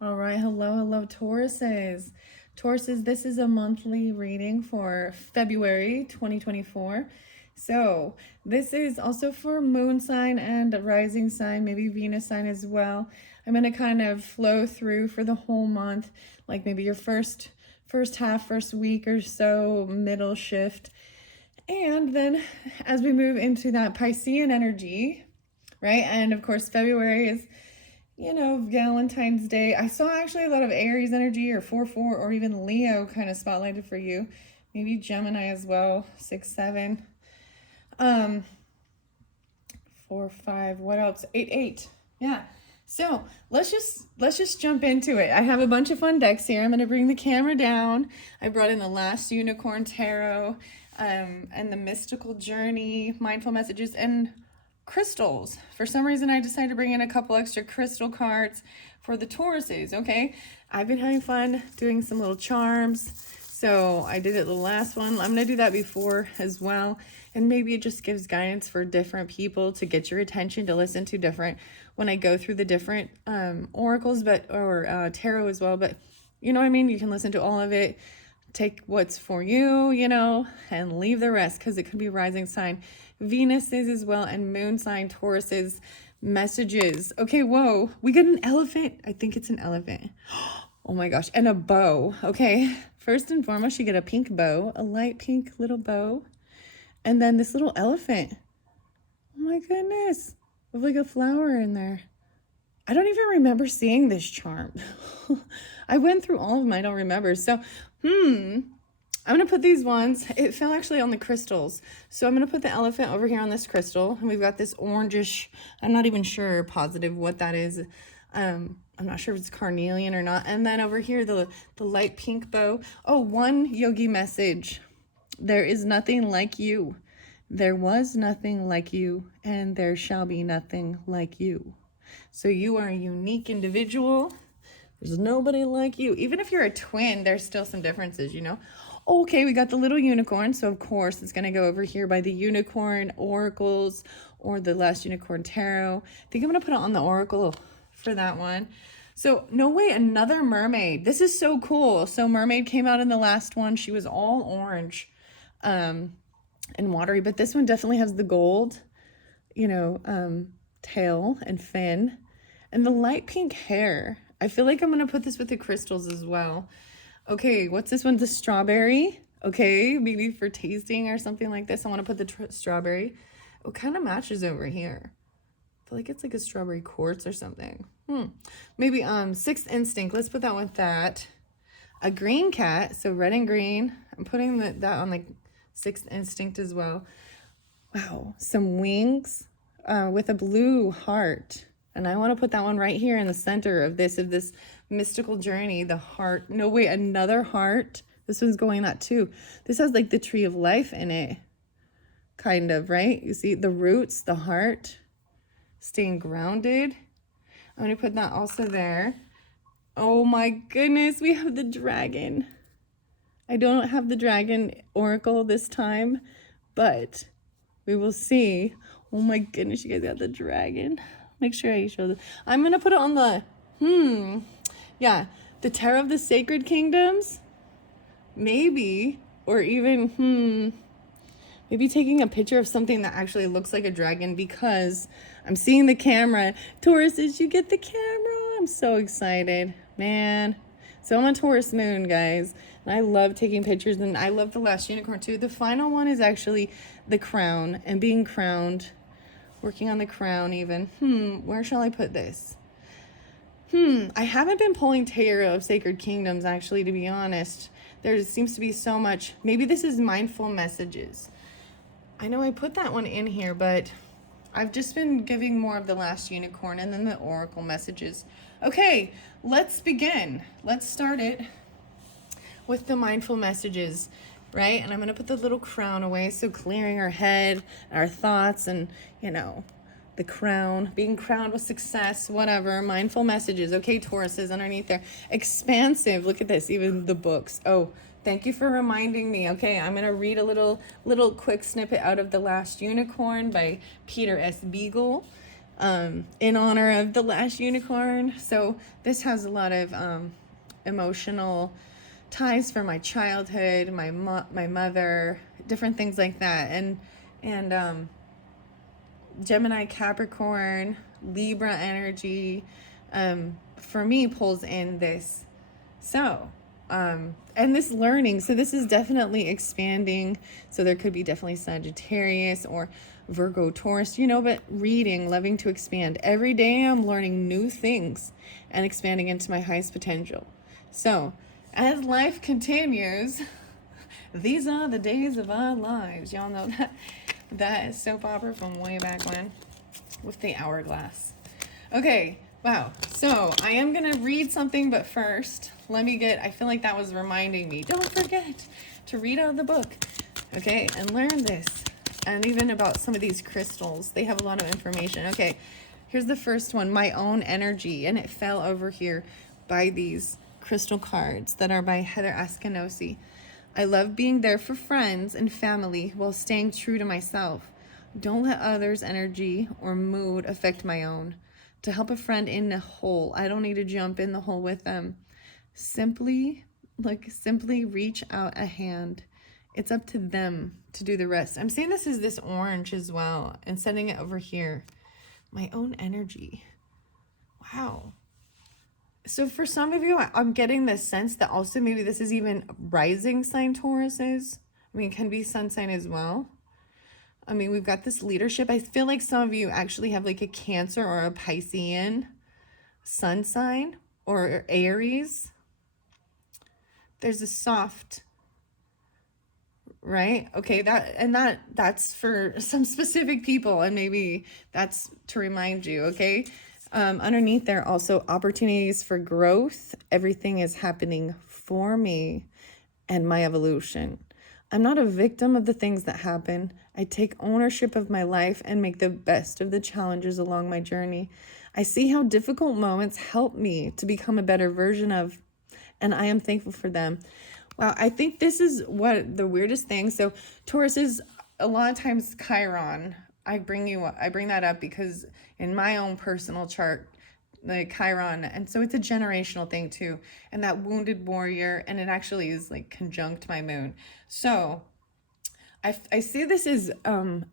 All right, hello, Tauruses. Tauruses, this is a monthly reading for February 2024. So, this is also for moon sign and a rising sign, maybe Venus sign as well. I'm going to kind of flow through for the whole month, like maybe your first half, first week or so, middle shift. And then as we move into that Piscean energy, right? And of course, February is Valentine's Day. I saw actually a lot of Aries energy or 4-4 or even Leo kind of spotlighted for you. Maybe Gemini as well, 6-7. 4-5. What else? 8-8. Yeah. So let's just jump into it. I have a bunch of fun decks here. I'm going to bring the camera down. I brought in the Last Unicorn Tarot, and the Mystical Journey, Mindful Messages, and crystals. For some reason, I decided to bring in a couple extra crystal cards for the Tauruses, okay? I've been having fun doing some little charms. So I did it the last one. I'm going to do that before as well. And maybe it just gives guidance for different people to get your attention to listen to different, when I go through the different oracles, or tarot as well. But you know what I mean? You can listen to all of it. Take what's for you, and leave the rest, because it could be rising sign Venus's as well, and moon sign Taurus's messages. Okay, whoa, we got an elephant. I think it's an elephant. Oh my gosh, and a bow. Okay, first and foremost, you get a pink bow, a light pink little bow, and then this little elephant. Oh my goodness, with like a flower in there. I don't even remember seeing this charm. I went through all of them. I don't remember. So, I'm going to put these ones. It fell actually on the crystals. So I'm going to put the elephant over here on this crystal. And we've got this orangish, I'm not even sure positive what that is. I'm not sure if it's carnelian or not. And then over here, the light pink bow. Oh, one yogi message. There is nothing like you. There was nothing like you, and there shall be nothing like you. So you are a unique individual. There's nobody like you. Even if you're a twin, there's still some differences, Okay, we got the little unicorn. So of course it's going to go over here by the unicorn oracles or the Last Unicorn Tarot. I think I'm going to put it on the oracle for that one. So no way, another mermaid. This is so cool. So mermaid came out in the last one. She was all orange and watery, but this one definitely has the gold, tail and fin, and the light pink hair. I feel like I'm going to put this with the crystals as well. Okay, what's this one? The strawberry. Okay, maybe for tasting or something like this. I want to put the strawberry. It kind of matches over here. I feel like it's like a strawberry quartz or something. Maybe Sixth Instinct. Let's put that with that. A green cat, so red and green. I'm putting that on like Sixth Instinct as well. Wow, some wings with a blue heart. And I want to put that one right here in the center of this mystical journey, the heart. No, wait, another heart. This one's going that too. This has like the tree of life in it, kind of, right? You see the roots, the heart, staying grounded. I'm going to put that also there. Oh my goodness, we have the dragon. I don't have the dragon oracle this time, but we will see. Oh my goodness, you guys got the dragon. Make sure I show this. I'm going to put it on the, the Tarot of the Sacred Kingdoms. Maybe, or even, maybe taking a picture of something that actually looks like a dragon, because I'm seeing the camera. Tauruses, you get the camera. I'm so excited, man. So I'm on Taurus moon, guys, and I love taking pictures, and I love the Last Unicorn too. The final one is actually the crown and being crowned. Working on the crown even. Where shall I put this? I haven't been pulling Tarot of Sacred Kingdoms, actually, to be honest. There seems to be so much. Maybe this is Mindful Messages. I know I put that one in here, but I've just been giving more of the Last Unicorn and then the Oracle messages. Okay, let's begin. Let's start it with the Mindful Messages. Right? And I'm going to put the little crown away. So clearing our head, our thoughts, and, the crown, being crowned with success, whatever. Mindful messages. Okay, Tauruses underneath there. Expansive. Look at this. Even the books. Oh, thank you for reminding me. Okay, I'm going to read a little quick snippet out of The Last Unicorn by Peter S. Beagle. in honor of the last unicorn. So this has a lot of emotional ties from my childhood, my mother, different things like that. And Gemini, Capricorn, Libra energy, for me pulls in this. So, and this learning, so this is definitely expanding. So there could be definitely Sagittarius or Virgo, Taurus, but reading, loving to expand. Every day I'm learning new things and expanding into my highest potential. So as life continues, these are the days of our lives. Y'all know that soap opera from way back when with the hourglass. Okay. Wow. So I am going to read something, but first I feel like that was reminding me, don't forget to read out of the book. Okay. And learn this. And even about some of these crystals, they have a lot of information. Okay. Here's the first one, my own energy. And it fell over here by these crystal cards that are by Heather Askinosi. I love being there for friends and family while staying true to myself. Don't let others' energy or mood affect my own. To help a friend in the hole, I don't need to jump in the hole with them. Simply reach out a hand. It's up to them to do the rest. I'm seeing this as this orange as well and sending it over here. My own energy. Wow. So for some of you, I'm getting this sense that also maybe this is even rising sign Tauruses. I mean, it can be sun sign as well. I mean, we've got this leadership. I feel like some of you actually have like a Cancer or a Piscean sun sign or Aries. There's a soft, right? Okay, that's for some specific people, and maybe that's to remind you, okay? Underneath there also opportunities for growth. Everything is happening for me and my evolution. I'm not a victim of the things that happen. I take ownership of my life and make the best of the challenges along my journey. I see how difficult moments help me to become a better version of, and I am thankful for them. Wow, I think this is what the weirdest thing. So Taurus is a lot of times Chiron. I bring that up because in my own personal chart, the Chiron, and so it's a generational thing too, and that wounded warrior, and it actually is like conjunct my moon. So I see this as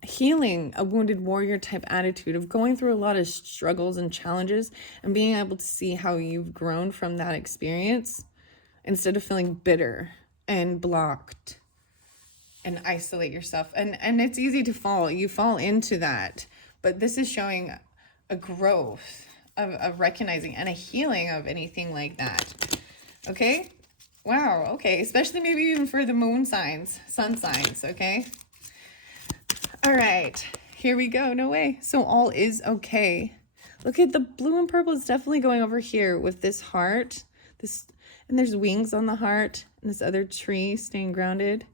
healing a wounded warrior type attitude of going through a lot of struggles and challenges and being able to see how you've grown from that experience instead of feeling bitter and blocked and isolate yourself. And it's easy to fall. You fall into that. But this is showing a growth of recognizing and a healing of anything like that. Okay? Wow. Okay. Especially maybe even for the moon signs, sun signs. Okay? All right. Here we go. No way. So all is okay. Look at the blue and purple is definitely going over here with this heart. And there's wings on the heart and this other tree staying grounded.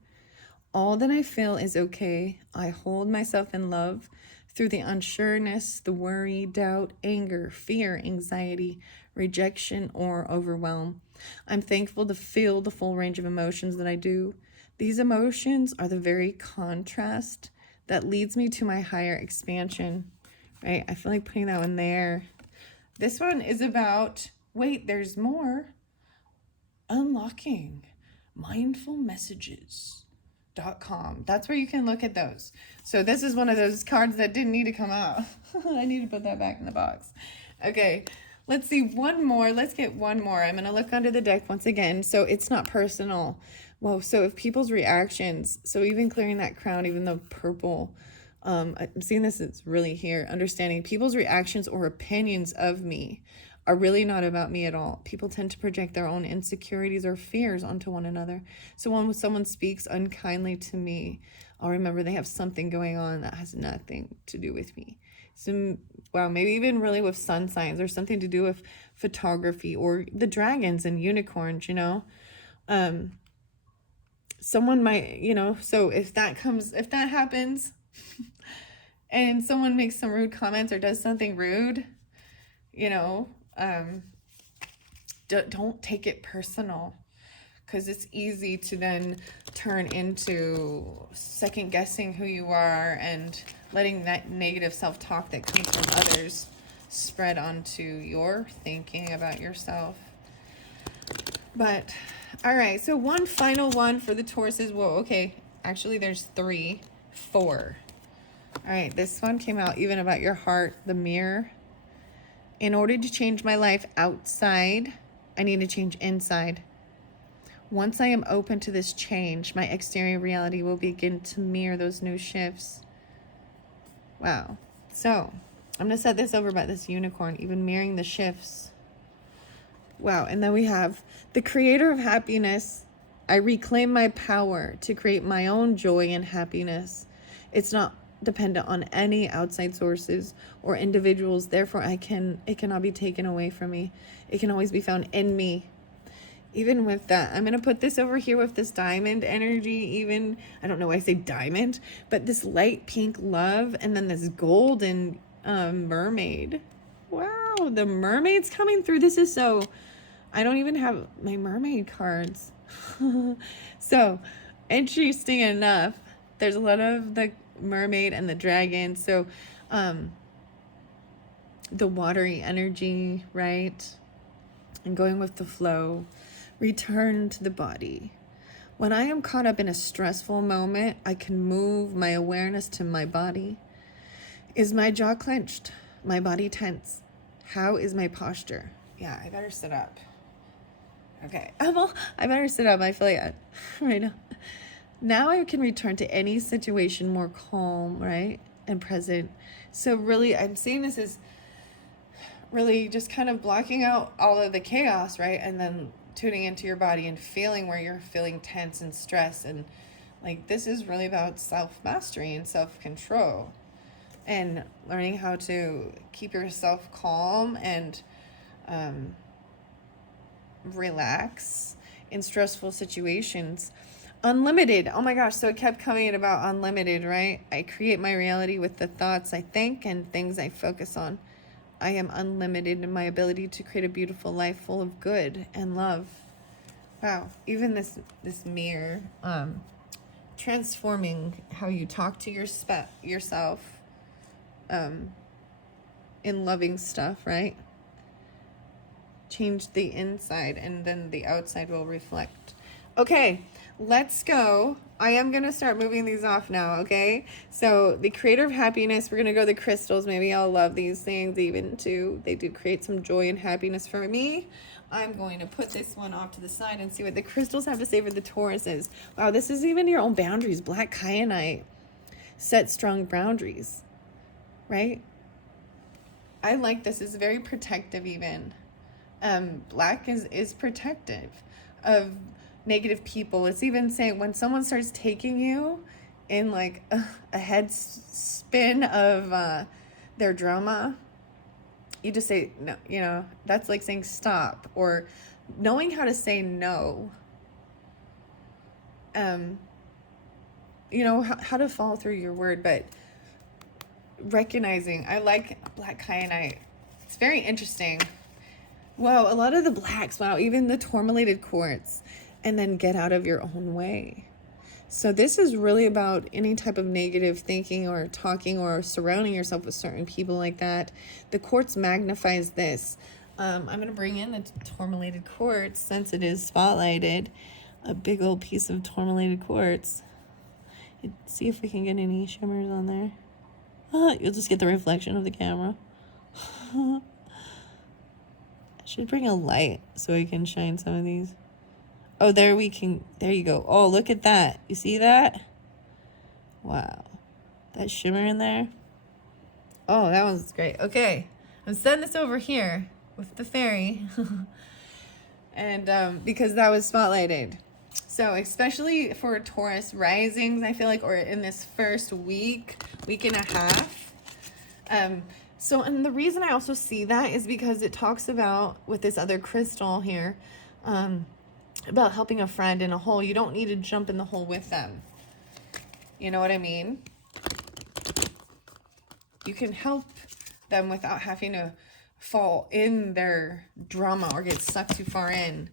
All that I feel is okay. I hold myself in love through the unsureness, the worry, doubt, anger, fear, anxiety, rejection, or overwhelm. I'm thankful to feel the full range of emotions that I do. These emotions are the very contrast that leads me to my higher expansion, right? I feel like putting that one there. This one is about, wait, there's more. Unlocking mindful messages.com. That's where you can look at those. So this is one of those cards that didn't need to come out. I need to put that back in the box. Okay, let's see one more. Let's get one more. I'm going to look under the deck once again. So it's not personal. Whoa, so if people's reactions, so even clearing that crown, even the purple, I'm seeing this, it's really here. Understanding people's reactions or opinions of me are really not about me at all. People tend to project their own insecurities or fears onto one another. So when someone speaks unkindly to me, I'll remember they have something going on that has nothing to do with me. So, wow, maybe even really with sun signs or something to do with photography or the dragons and unicorns, someone might, so if that happens and someone makes some rude comments or does something rude, don't take it personal. because it's easy to then turn into second guessing who you are and letting that negative self-talk that comes from others spread onto your thinking about yourself. But all right, so one final one for the Tauruses. Whoa, okay, actually there's 4. All right, this one came out even about your heart, the mirror. In order to change my life outside, I need to change inside. Once I am open to this change, my exterior reality will begin to mirror those new shifts. Wow. So I'm going to set this over about this unicorn, even mirroring the shifts. Wow. And then we have the creator of happiness. I reclaim my power to create my own joy and happiness. It's not dependent on any outside sources or individuals. Therefore, it cannot be taken away from me. It can always be found in me. Even with that, I'm going to put this over here with this diamond energy. Even, I don't know why I say diamond, but this light pink love, and then this golden mermaid. Wow, the mermaid's coming through. This is so, I don't even have my mermaid cards. So, interesting enough, there's a lot of the mermaid and the dragon. So, the watery energy, right? And going with the flow. Return to the body. When I am caught up in a stressful moment, I can move my awareness to my body. Is my jaw clenched? My body tense? How is my posture? Yeah, I better sit up. Okay, I better sit up. I feel like that right now. Now I can return to any situation more calm, right? And present. So really, I'm seeing this as really just kind of blocking out all of the chaos, right? And then tuning into your body and feeling where you're feeling tense and stress. And like, this is really about self-mastery and self-control and learning how to keep yourself calm and relax in stressful situations. Unlimited. Oh my gosh. So it kept coming about unlimited, right? I create my reality with the thoughts I think and things I focus on. I am unlimited in my ability to create a beautiful life full of good and love. Wow. Even this mirror, transforming how you talk to yourself, in loving stuff, right? Change the inside and then the outside will reflect. Okay, let's go. I am going to start moving these off now, okay? So the creator of happiness, we're going to go the crystals. Maybe I'll love these things even too. They do create some joy and happiness for me. I'm going to put this one off to the side and see what the crystals have to say for the Tauruses. Wow, this is even your own boundaries. Black kyanite. Set strong boundaries, right? I like this. It's very protective even. Black is protective of negative people. It's even saying when someone starts taking you in like a head spin of their drama, you just say no. You know, that's like saying stop, or knowing how to say no. You know how to follow through your word, but recognizing. I like black kyanite. It's very interesting. Wow, a lot of the blacks. Wow, even the tourmalated quartz. And then get out of your own way. So this is really about any type of negative thinking or talking or surrounding yourself with certain people like that. The quartz magnifies this. I'm going to bring in the tourmalated quartz since it is spotlighted. A big old piece of tourmalated quartz. Let's see if we can get any shimmers on there. You'll just get the reflection of the camera. I should bring a light so I can shine some of these. Oh, there you go. Oh, look at that. You see that? Wow. That shimmer in there. Oh, that one's great. Okay. I'm setting this over here with the fairy. And because that was spotlighted. So especially for Taurus risings, I feel like, or in this first week and a half. So, and the reason I also see that is because it talks about, with this other crystal here, about helping a friend in a hole. You don't need to jump in the hole with them. You know what I mean? You can help them without having to fall in their drama or get sucked too far in.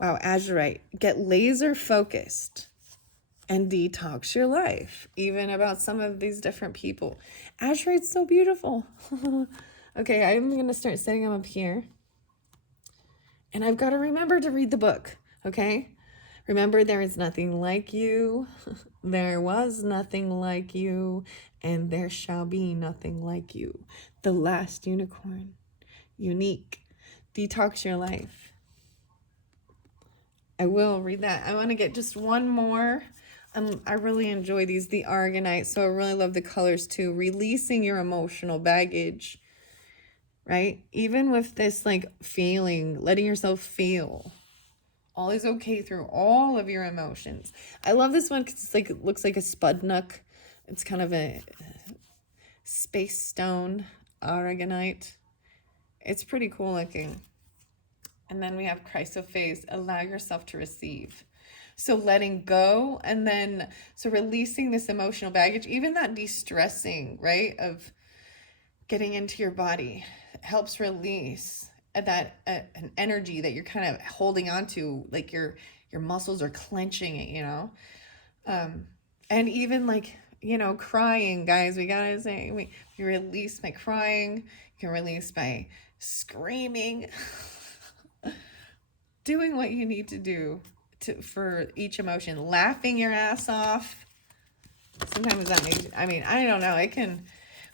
Wow, Azurite, get laser focused and detox your life, even about some of these different people. Azurite's so beautiful. Okay, I'm going to start setting them up here. And I've got to remember to read the book, okay? Remember, there is nothing like you. There was nothing like you, and there shall be nothing like you. The last unicorn. Unique. Detox your life. I will read that. I want to get just one more. I really enjoy these, the Argonite. So I really love the colors too. Releasing your emotional baggage, right? Even with this like feeling, letting yourself feel. All is okay through all of your emotions. I love this one because it's like, it looks like a spudnook. It's kind of a space stone, aragonite. It's pretty cool looking. And then we have chrysophase, allow yourself to receive. So letting go, and then, so releasing this emotional baggage, even that de-stressing, right, of getting into your body helps release that an energy that you're kind of holding on to, like your muscles are clenching it, you know. And even like, you know, crying, guys, we gotta say, you release by crying, you can release by screaming. Doing what you need to do for each emotion. Laughing your ass off. Sometimes that makes, I mean, I don't know, it can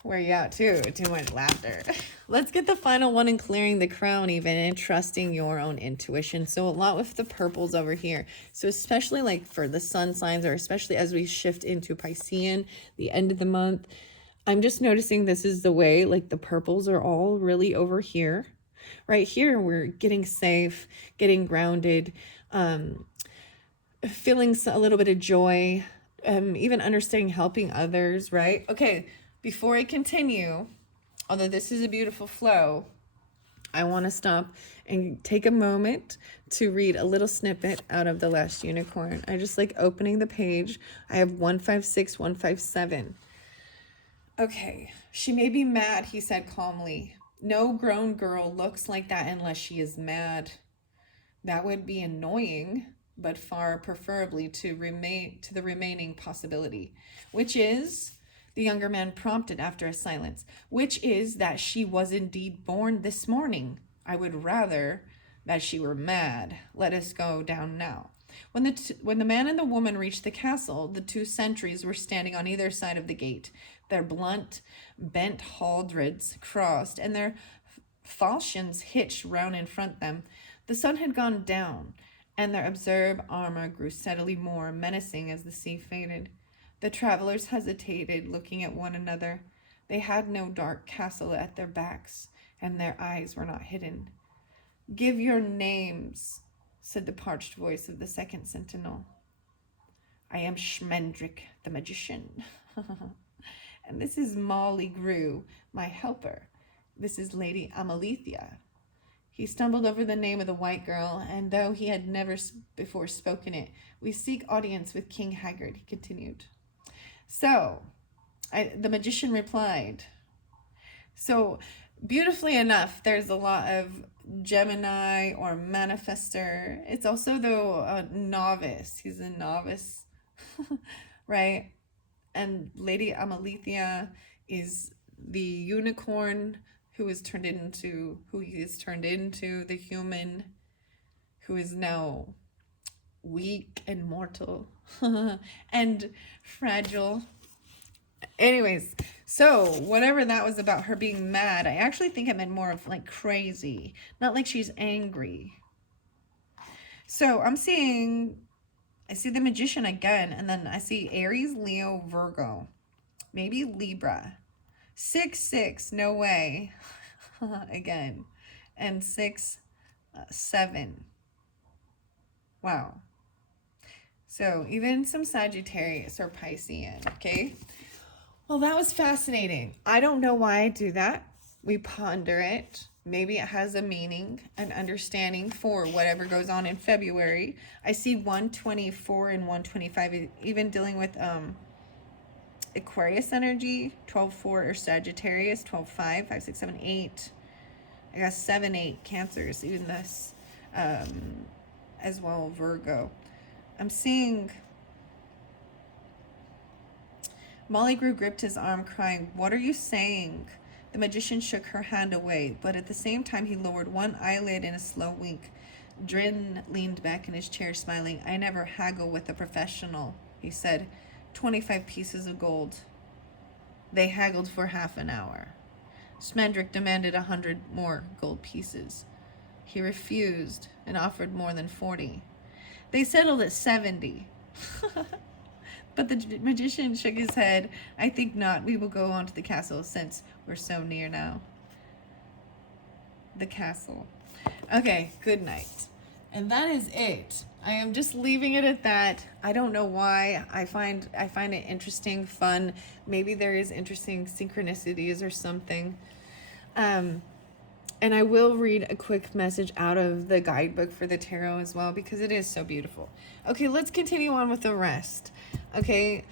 wear you out too much laughter. Let's get the final one in clearing the crown even, and trusting your own intuition. So a lot with the purples over here. So especially like for the sun signs, or especially as we shift into Piscean, the end of the month, I'm just noticing this is the way, like the purples are all really over here. Right here, we're getting safe, getting grounded, feeling a little bit of joy, even understanding, helping others, right? Okay, before I continue, although this is a beautiful flow, I want to stop and take a moment to read a little snippet out of The Last Unicorn. I just like opening the page. I have 156, 157. Okay, she may be mad, he said calmly. No grown girl looks like that unless she is mad. That would be annoying, but far preferably to the remaining possibility, which is, the younger man prompted after a silence, which is that she was indeed born this morning. I would rather that she were mad. Let us go down now. When the man and the woman reached the castle, the two sentries were standing on either side of the gate, their blunt, bent halberds crossed, and their falchions hitched round in front them. The sun had gone down, and their absurd armor grew steadily more menacing as the sea faded. The travelers hesitated, looking at one another. They had no dark castle at their backs, and their eyes were not hidden. Give your names, said the parched voice of the second sentinel. I am Schmendrick, the magician. And this is Molly Grew, my helper. This is Lady Amalethea. He stumbled over the name of the white girl, and though he had never before spoken it, we seek audience with King Haggard, he continued. So, the magician replied. So, beautifully enough, there's a lot of Gemini or manifester. It's also, though, a novice. He's a novice, right? And Lady Amalethea is the unicorn who he is turned into, the human who is now weak and mortal and fragile. Anyways, so whatever that was about her being mad, I actually think it meant more of like crazy, not like she's angry. So I see the magician again, and then I see Aries, Leo, Virgo, maybe Libra. 6, no way. Again. And 6, 7. Wow. So even some Sagittarius or Piscean, okay? Well, that was fascinating. I don't know why I do that. We ponder it. Maybe it has a meaning, an understanding for whatever goes on in February. I see 124 and 125, even dealing with Aquarius energy, 12-4 or Sagittarius, 12-5, 5, 6, 7, 8. I got 7, 8 Cancers, even this. as well, Virgo. I'm seeing Molly Grew gripped his arm, crying, "What are you saying?" The magician shook her hand away, but at the same time he lowered one eyelid in a slow wink. Drin leaned back in his chair, smiling. "I never haggle with a professional," he said. 25 pieces of gold. They haggled for half an hour. Smendrick demanded 100 more gold pieces. He refused and offered more than 40. They settled at 70. But the magician shook his head. "I think not. We will go on to the castle since we're so near now." The castle. Okay, good night. And that is it. I am just leaving it at that. I don't know why. I find it interesting, fun. Maybe there is interesting synchronicities or something. And I will read a quick message out of the guidebook for the tarot as well, because it is so beautiful. Okay, let's continue on with the rest. Okay,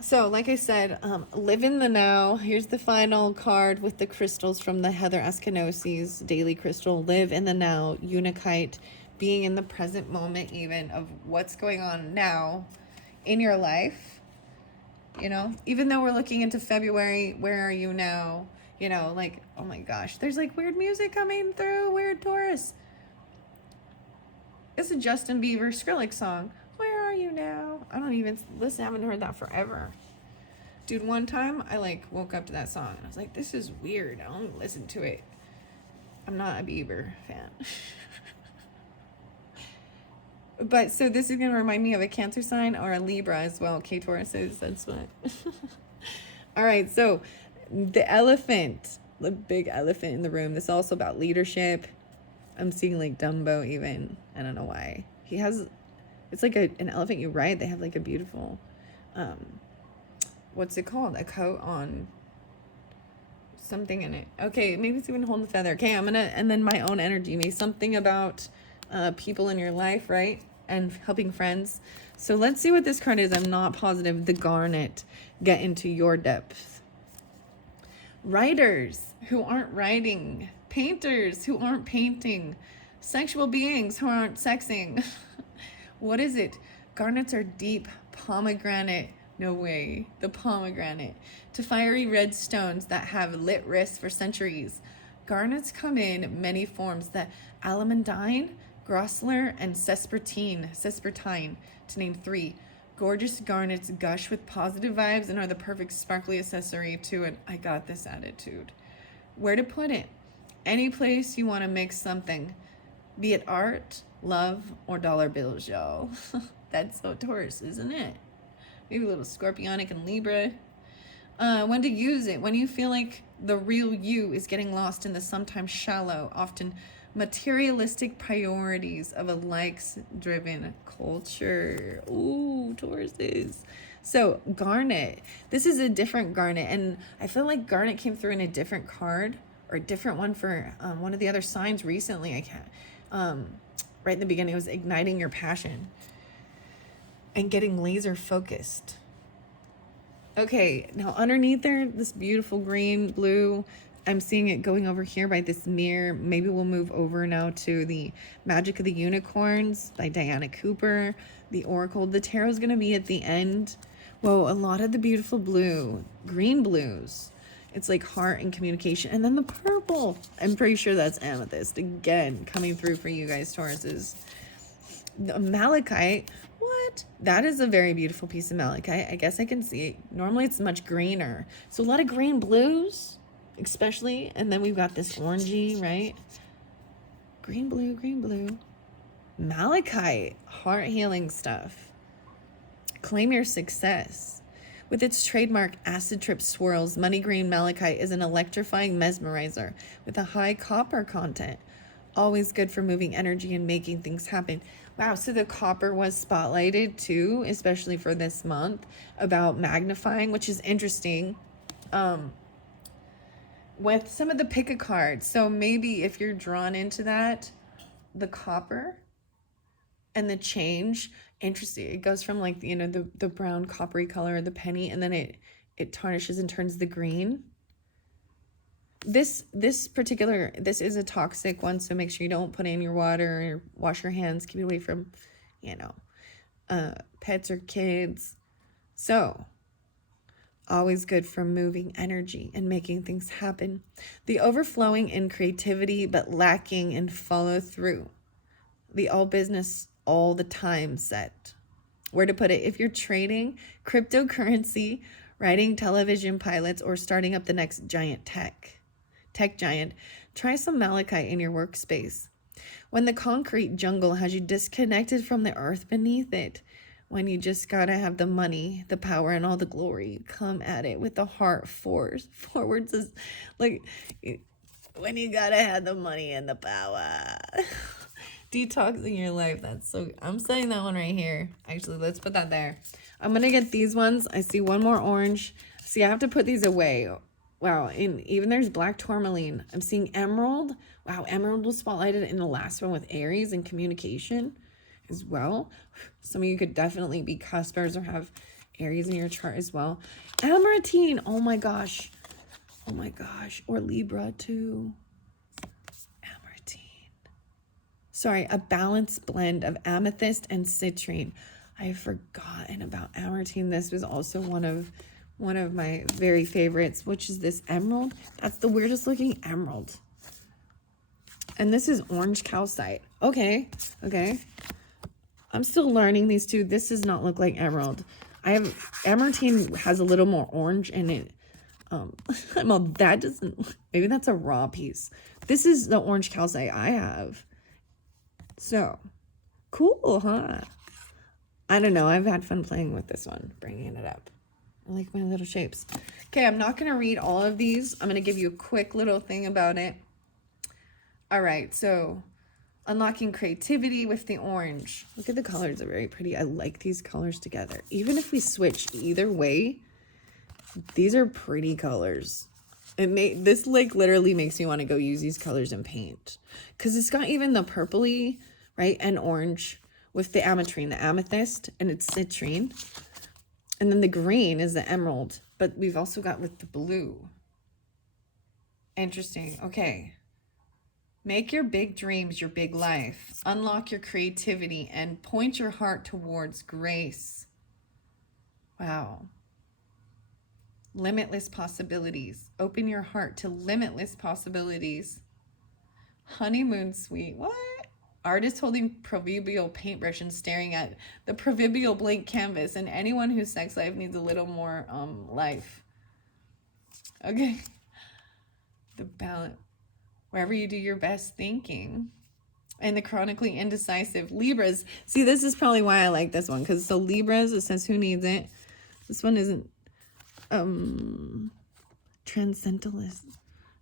so like I said, live in the now. Here's the final card with the crystals from the Heather Askanosi's daily crystal. Live in the now, Unikite, being in the present moment even of what's going on now in your life. You know, even though we're looking into February, where are you now? You know, like, oh my gosh, there's like weird music coming through. Weird Taurus. It's a Justin Bieber Skrillex song. Where are you now? I don't even listen. I haven't heard that forever. Dude, one time I like woke up to that song and I was like, this is weird. I don't listen to it. I'm not a Bieber fan. But so this is going to remind me of a Cancer sign or a Libra as well. Okay, Tauruses, that's what. All right, so the elephant, the big elephant in the room. This is also about leadership. I'm seeing like Dumbo even. I don't know why. He has, it's like an elephant you ride. They have like a beautiful, what's it called? A coat on something in it. Okay, maybe it's even holding the feather. Okay, and then my own energy. Maybe something about people in your life, right? And helping friends. So let's see what this card is. I'm not positive. The Garnet. Get into your depth. Writers who aren't writing. Painters who aren't painting. Sexual beings who aren't sexing. What is it? Garnets are deep pomegranate. No way. The pomegranate. To fiery red stones that have lit wrists for centuries. Garnets come in many forms. The almandine, Grosler, and Sespertine, to name 3. Gorgeous garnets gush with positive vibes and are the perfect sparkly accessory to an I got this attitude. Where to put it? Any place you want to mix something, be it art, love, or dollar bills, y'all. That's so Taurus, isn't it? Maybe a little Scorpionic and Libra. When to use it? When you feel like the real you is getting lost in the sometimes shallow, often materialistic priorities of a likes-driven culture. Ooh, Tauruses. So, Garnet. This is a different Garnet, and I feel like Garnet came through in a different card, or a different one for one of the other signs recently. I can't. Right in the beginning, it was igniting your passion and getting laser focused. Okay, now underneath there, this beautiful green, blue, I'm seeing it going over here by this mirror. Maybe we'll move over now to the Magic of the Unicorns by Diana Cooper. The Oracle. The tarot is going to be at the end. Whoa, a lot of the beautiful blue, green blues. It's like heart and communication. And then the purple. I'm pretty sure that's amethyst. Again, coming through for you guys, Tauruses. The malachite. What? That is a very beautiful piece of malachite. I guess I can see it. Normally it's much greener. So a lot of green blues, especially. And then we've got this orangey, right? Green, blue, green, blue. Malachite. Heart healing stuff. Claim your success. With its trademark acid trip swirls, money green malachite is an electrifying mesmerizer with a high copper content. Always good for moving energy and making things happen. Wow, so the copper was spotlighted too, especially for this month, about magnifying, which is interesting. With some of the pick a cards. So maybe if you're drawn into that, the copper and the change, interesting. It goes from like, you know, the brown coppery color of the penny, and then it tarnishes and turns the green. this is a toxic one, so make sure you don't put it in your water or wash your hands. Keep it away from, pets or kids. So, always good for moving energy and making things happen. The overflowing in creativity but lacking in follow through. The all business all the time set. Where to put it? If you're trading cryptocurrency, writing television pilots, or starting up the next giant tech giant, try some malachite in your workspace. When the concrete jungle has you disconnected from the earth beneath it, when you just gotta have the money, the power, and all the glory, come at it with the heart forwards is like when you gotta have the money and the power. Detoxing your life. I'm saying that one right here. Actually, let's put that there. I'm gonna get these ones. I see one more orange. See, I have to put these away. Wow, and even there's black tourmaline. I'm seeing emerald. Wow, emerald was spotlighted in the last one with Aries and communication as well. Some of you could definitely be cuspers or have Aries in your chart as well. Amarantine, oh my gosh. Or Libra too. Sorry, a balanced blend of amethyst and citrine. I've forgotten about amarantine. This was also one of my very favorites, which is this emerald. That's the weirdest looking emerald. And this is orange calcite. Okay. I'm still learning these two. This does not look like emerald. Amarantine has a little more orange in it. That doesn't, maybe that's a raw piece. This is the orange calcite I have. So, cool, huh? I don't know. I've had fun playing with this one, bringing it up. I like my little shapes. Okay, I'm not going to read all of these. I'm going to give you a quick little thing about it. All right, so unlocking creativity with the orange. Look at the colors. They're very pretty. I like these colors together. Even if we switch either way, these are pretty colors. This like literally makes me want to go use these colors in paint. Because it's got even the purpley, right, and orange with the ametrine, the amethyst, and it's citrine. And then the green is the emerald. But we've also got with the blue. Interesting. Okay. Make your big dreams your big life. Unlock your creativity and point your heart towards grace. Wow. Limitless possibilities. Open your heart to limitless possibilities. Honeymoon suite. What? Artist holding proverbial paintbrush and staring at the proverbial blank canvas. And anyone whose sex life needs a little more life. Okay. The balance. Wherever you do your best thinking. And the chronically indecisive. Libras. See, this is probably why I like this one. Because so Libras, it says who needs it. This one isn't transcendentalist.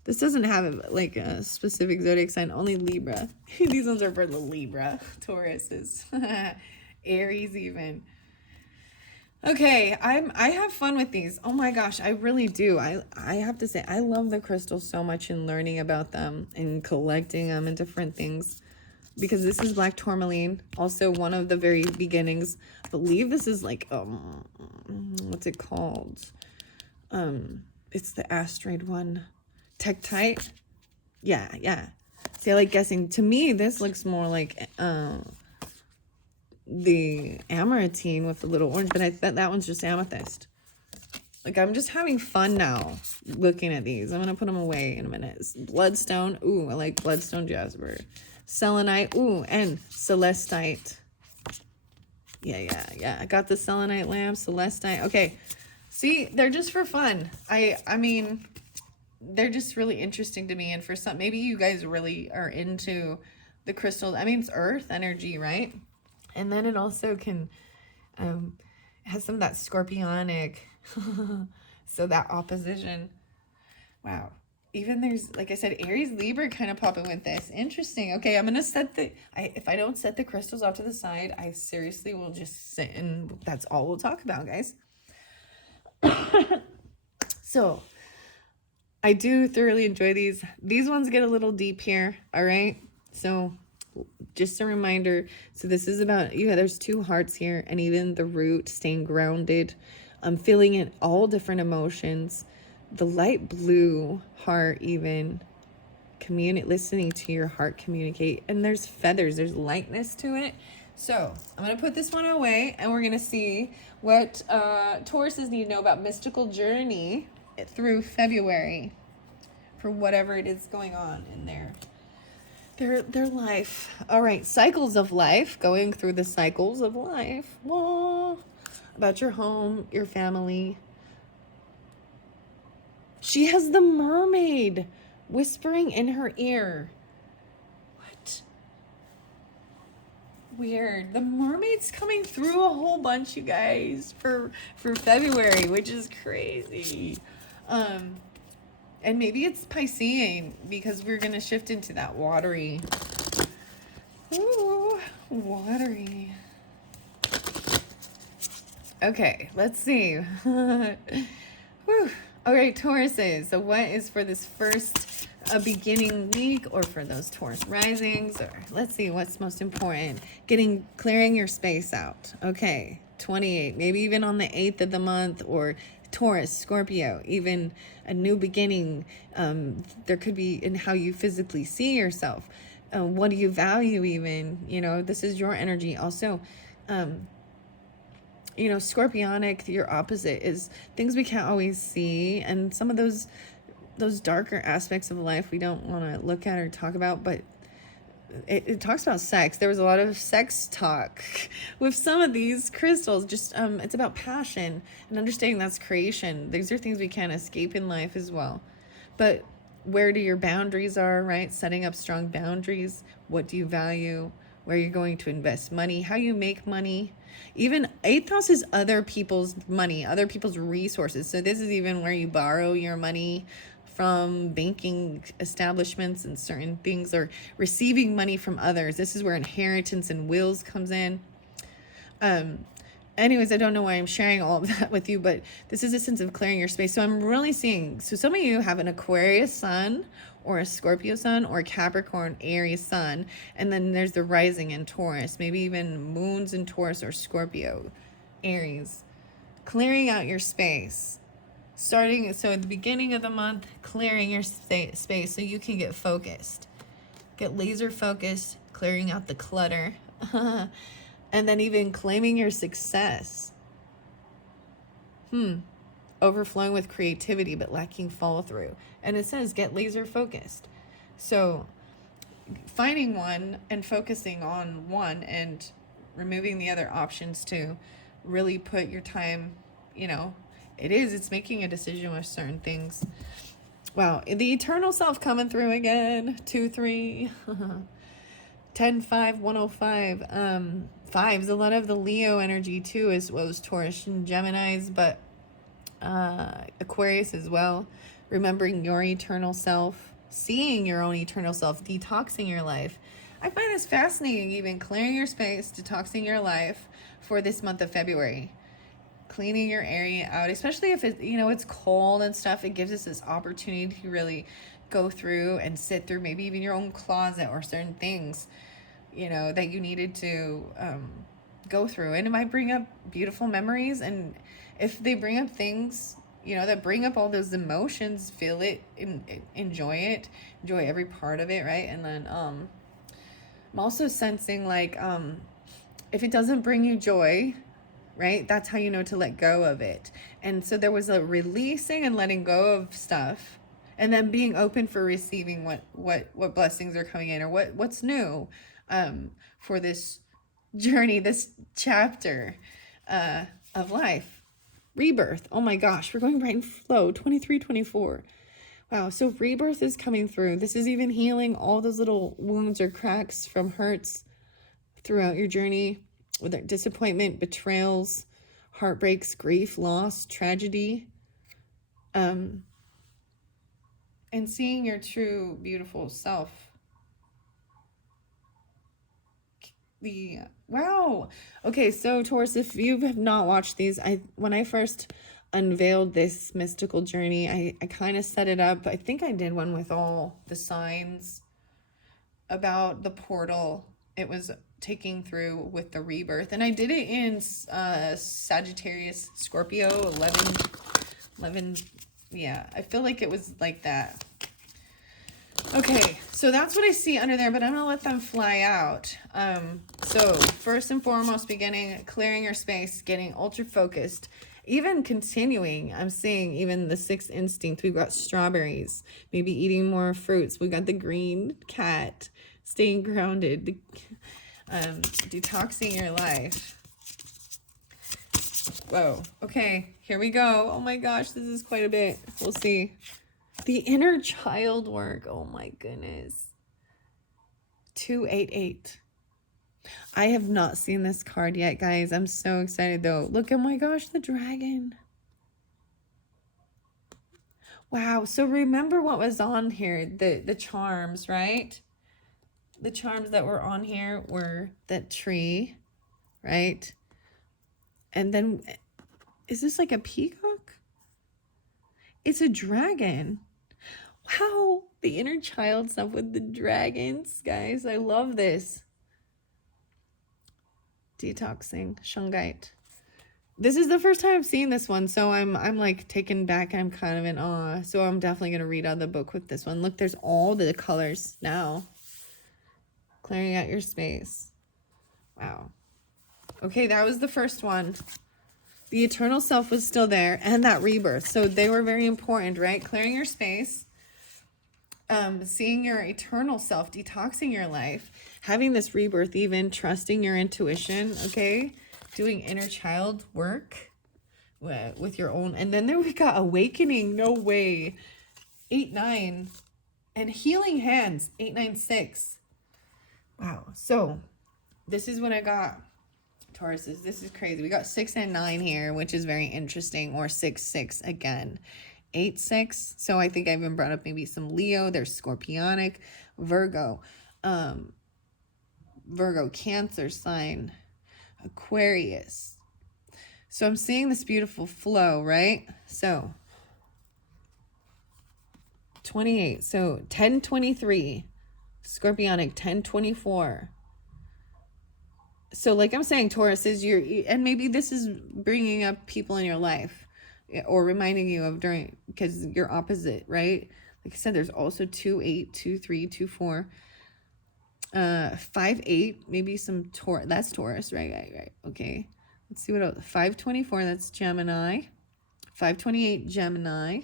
This doesn't have like a specific zodiac sign, only Libra. These ones are for the Libra. Tauruses. Aries even. Okay, I have fun with these. Oh my gosh, I really do. I have to say, I love the crystals so much and learning about them and collecting them and different things. Because this is black tourmaline, also one of the very beginnings. I believe this is like, what's it called? It's the asteroid one. Tektite? Yeah. See, I like guessing. To me, this looks more like the amarantine with the little orange, but I bet that one's just amethyst. Like, I'm just having fun now looking at these. I'm going to put them away in a minute. Bloodstone. Ooh, I like bloodstone jasper. Selenite. Ooh, and celestite. Yeah. I got the selenite lamp, celestite. Okay. See, they're just for fun. I mean, they're just really interesting to me. And for some, maybe you guys really are into the crystals. I mean, it's earth energy, right? And then it also can, has some of that scorpionic, so that opposition. Wow. Even there's, like I said, Aries, Libra kind of popping with this. Interesting. Okay, I'm going to set if I don't set the crystals off to the side, I seriously will just sit and that's all we'll talk about, guys. So, I do thoroughly enjoy these. These ones get a little deep here, all right? So, just a reminder. So, this is about, there's two hearts here, and even the root, staying grounded. I'm feeling it, all different emotions. the light blue heart, even listening to your heart communicate. And there's feathers, there's lightness to it. So I'm going to put this one away, and we're going to see what Tauruses need to know about mystical journey through February for whatever it is going on in their life. All right, cycles of life, going through the cycles of life. Whoa. About your home, your family. She has the mermaid whispering in her ear. What? Weird. The mermaid's coming through a whole bunch, you guys, for February, which is crazy. And maybe it's Piscean, because we're going to shift into that watery. Ooh, watery. Okay, let's see. Whew. All right, Tauruses. So what is for this first beginning week, or for those Taurus risings? Or let's see what's most important. Clearing your space out. Okay, 28. Maybe even on the 8th of the month, or Taurus, Scorpio, even a new beginning. There could be in how you physically see yourself. What do you value even? You know, this is your energy. Also, you know, Scorpionic, your opposite, is things we can't always see. And some of those darker aspects of life we don't want to look at or talk about, but it talks about sex. There was a lot of sex talk with some of these crystals. Just it's about passion and understanding that's creation. These are things we can't escape in life as well. But where do your boundaries are, right? Setting up strong boundaries. What do you value? Where you're going to invest money, how you make money. Even 8th house is other people's money, other people's resources. So this is even where you borrow your money from banking establishments and certain things, or receiving money from others. This is where inheritance and wills comes in. Anyways, I don't know why I'm sharing all of that with you, but this is a sense of clearing your space. So I'm really seeing, so some of you have an Aquarius sun, or a Scorpio sun, or a Capricorn Aries sun, and then there's the rising in Taurus, maybe even moons in Taurus or Scorpio Aries. Clearing out your space. Starting, so at the beginning of the month, clearing your space so you can get focused. Get laser focused, clearing out the clutter. And then even claiming your success. Overflowing with creativity but lacking follow through. And it says get laser focused. So finding one and focusing on one and removing the other options to really put your time, you know, it's making a decision with certain things. Wow, the eternal self coming through again. 2-3 10 5 105. Fives, a lot of the Leo energy too, as well as Taurus and Geminis, but Aquarius as well. Remembering your eternal self, seeing your own eternal self, detoxing your life. I find this fascinating, even clearing your space, detoxing your life for this month of February. Cleaning your area out, especially if it, you know, it's cold and stuff. It gives us this opportunity to really go through and sit through maybe even your own closet or certain things, you know, that you needed to go through. And it might bring up beautiful memories. And if they bring up things, you know, that bring up all those emotions, feel it, enjoy every part of it, right? And then I'm also sensing like if it doesn't bring you joy, right, that's how you know to let go of it. And so there was a releasing and letting go of stuff, and then being open for receiving what blessings are coming in, or what's new for this journey, this chapter of life. Rebirth. Oh my gosh, we're going right in flow. 23, 24. Wow, so rebirth is coming through. This is even healing all those little wounds or cracks from hurts throughout your journey, with disappointment, betrayals, heartbreaks, grief, loss, tragedy, and seeing your true, beautiful self. Wow. Okay, so Taurus, if you have not watched these, when I first unveiled this mystical journey, I kind of set it up. I think I did one with all the signs about the portal it was taking through with the rebirth, and I did it in Sagittarius, Scorpio, 11 Yeah, I feel like it was like that. Okay, so that's what I see under there, but I'm gonna let them fly out. So first and foremost, beginning, clearing your space, getting ultra focused, even continuing. I'm seeing even the sixth instinct. We've got strawberries, maybe eating more fruits. We got the green cat, staying grounded, detoxing your life. Whoa, okay, here we go. Oh my gosh, this is quite a bit. We'll see. The inner child work. Oh my goodness. 288. I have not seen this card yet, guys. I'm so excited though. Look, oh my gosh, the dragon. Wow. So remember what was on here, the charms, right? The charms that were on here were that tree, right? And then, is this like a peacock? It's a dragon. Wow, the inner child stuff with the dragons, guys. I love this. Detoxing, shungite. This is the first time I've seen this one, so I'm like taken back. I'm kind of in awe. So I'm definitely gonna read out the book with this one. Look, there's all the colors now. Clearing out your space. Wow. Okay, that was the first one. The eternal self was still there, and that rebirth. So they were very important, right? Clearing your space. Seeing your eternal self, detoxing your life, having this rebirth, even trusting your intuition, okay? Doing inner child work with your own. And then there we got awakening, no way. 8-9. And healing hands, 8-9-6. Wow. So this is what I got, Tauruses. This is crazy. We got 6 and 9 here, which is very interesting, or 6-6 again. 8-6. So I think I even brought up maybe some Leo. There's Scorpionic, Virgo, Cancer sign, Aquarius. So I'm seeing this beautiful flow, right? So 28. So 10-23, Scorpionic, 10-24. So like I'm saying, Taurus is and maybe this is bringing up people in your life, or reminding you of during, because you're opposite, right? Like I said, there's also 2-8, 2-3, 2-4, 5-8, maybe some Taurus. That's Taurus, right. Okay, let's see what else. 5-24, that's Gemini. 5-28, Gemini.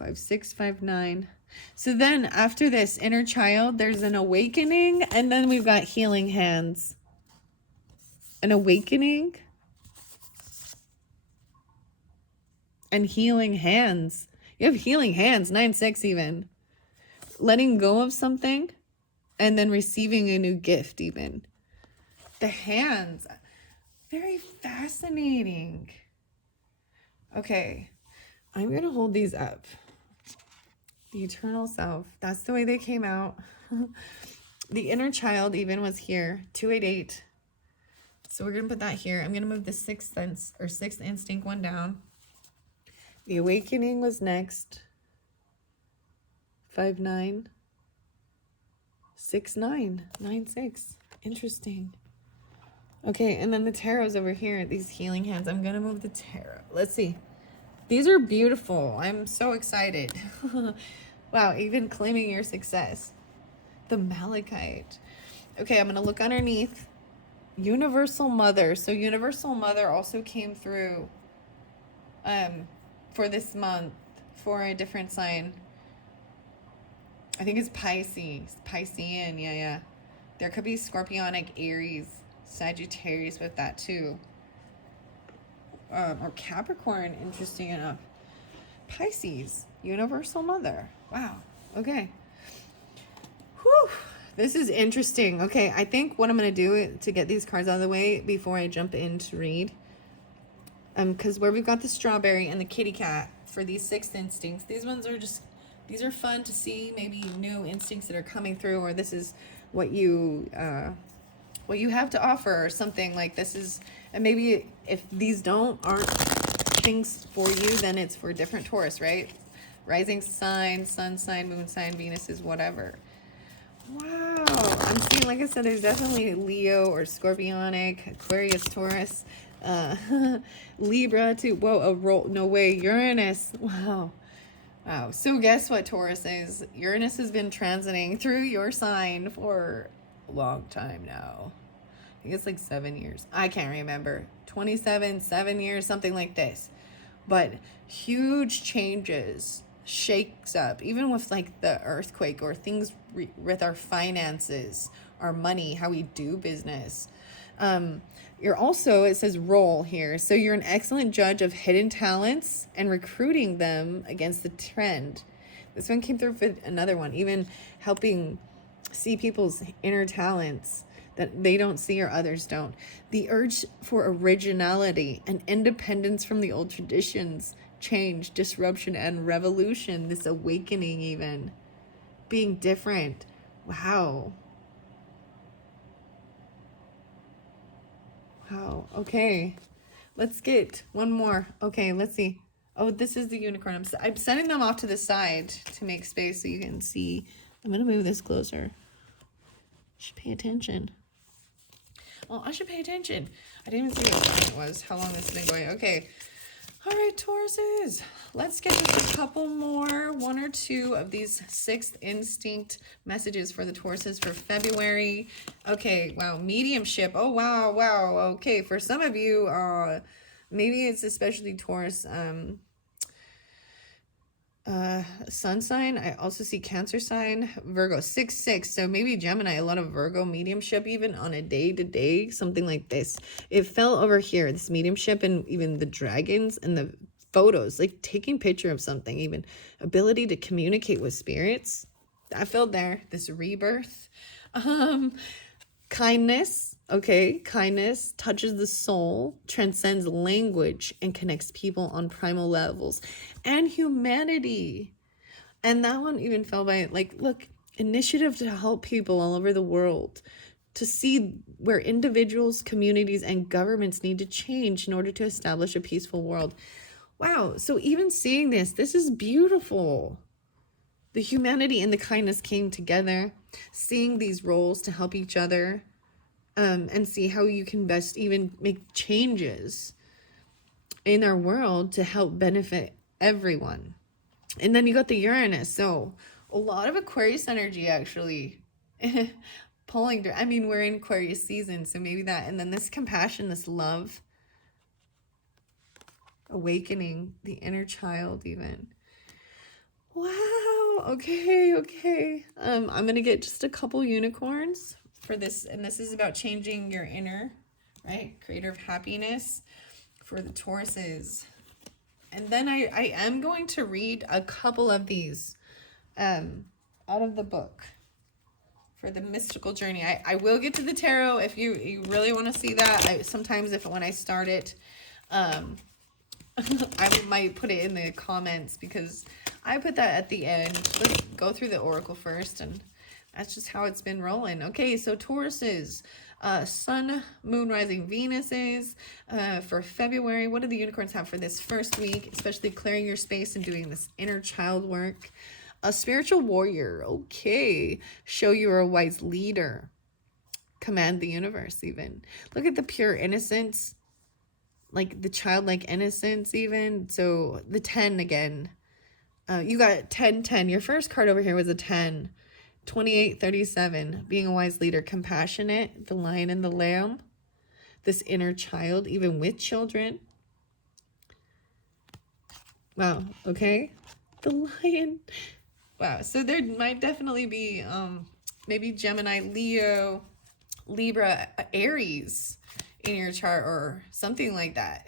5-6, 5-9. So then after this inner child, there's an awakening, and then we've got healing hands. An awakening and healing hands. You have healing hands, 9-6 even. Letting go of something and then receiving a new gift even. The hands, very fascinating. Okay, I'm going to hold these up. The eternal self, that's the way they came out. The inner child even was here, 288. So we're going to put that here. I'm going to move the sixth sense or sixth instinct one down. The awakening was next. 5-9. 6-9. 9-6. Interesting. Okay, and then the tarot's over here. These healing hands. I'm going to move the tarot. Let's see. These are beautiful. I'm so excited. Wow, even claiming your success. The Malachite. Okay, I'm going to look underneath. Universal Mother. So Universal Mother also came through for this month for a different sign. I think it's Pisces. Piscean, yeah. There could be Scorpionic, Aries, Sagittarius with that too. Or Capricorn, interesting enough. Pisces, Universal Mother. Wow. Okay. Whew. This is interesting. Okay, I think what I'm going to do to get these cards out of the way before I jump in to read, because where we've got the strawberry and the kitty cat for these sixth instincts, these ones are just, these are fun to see, maybe new instincts that are coming through, or this is what you have to offer, or something like this is, and maybe if these aren't things for you, then it's for different Taurus, right? Rising sign, sun sign, moon sign, Venus is whatever. Wow, I'm seeing, like I said, there's definitely Leo or Scorpionic, Aquarius, Taurus. Uh, Libra to, whoa, a roll, no way, Uranus. Wow. Wow. So guess what, Taurus is? Uranus has been transiting through your sign for a long time now. I think it's like 7 years. I can't remember. 27, 7 years, something like this. But huge changes, shakes up, even with like the earthquake or things with our finances, our money, how we do business. You're also, it says role here. So you're an excellent judge of hidden talents and recruiting them against the trend. This one came through with another one, even helping see people's inner talents that they don't see or others don't. The urge for originality and independence from the old traditions, change, disruption, and revolution. This awakening, even being different. Wow. Wow. Okay. Let's get one more. Okay, let's see. Oh, this is the unicorn. I'm sending them off to the side to make space so you can see. I'm going to move this closer. Should pay attention. Well, I should pay attention. I didn't even see what time it was, how long this has been going. Okay. All right, Tauruses. Let's get just a couple more, one or two of these sixth instinct messages for the Tauruses for February. Okay, wow, mediumship. Oh, wow, wow. Okay, for some of you, maybe it's especially Taurus, sun sign. I also see Cancer sign, Virgo 6-6. So maybe Gemini, a lot of Virgo mediumship, even on a day-to-day, something like this. It fell over here, this mediumship, and even the dragons and the photos, like taking picture of something, even ability to communicate with spirits. That fell there. This rebirth. Kindness. Okay, kindness touches the soul, transcends language, and connects people on primal levels. And humanity. And that one even fell by, like, look, initiative to help people all over the world, to see where individuals, communities, and governments need to change in order to establish a peaceful world. Wow, so even seeing this is beautiful. The humanity and the kindness came together, seeing these roles to help each other, and see how you can best even make changes in our world to help benefit everyone. And then you got the Uranus, so a lot of Aquarius energy actually pulling through. I mean, we're in Aquarius season, so maybe that. And then this compassion, this love, awakening the inner child even. Wow. Okay. I'm gonna get just a couple unicorns for this, and this is about changing your inner, right, creator of happiness for the Tauruses. And then I am going to read a couple of these out of the book for the mystical journey. I will get to the tarot if you really want to see that. Sometimes when I start it, I might put it in the comments because I put that at the end. Let's go through the oracle first, and that's just how it's been rolling. Okay, so Tauruses, Sun, Moon, Rising, Venuses for February. What do the unicorns have for this first week, especially clearing your space and doing this inner child work? A spiritual warrior. Okay, show you're a wise leader. Command the universe even. Look at the pure innocence, like the childlike innocence even. So the 10 again. You got 10. Your first card over here was a 10. 28-37, being a wise leader, compassionate, the lion and the lamb, this inner child, even with children. Wow, okay. The lion. Wow, so there might definitely be maybe Gemini, Leo, Libra, Aries in your chart or something like that.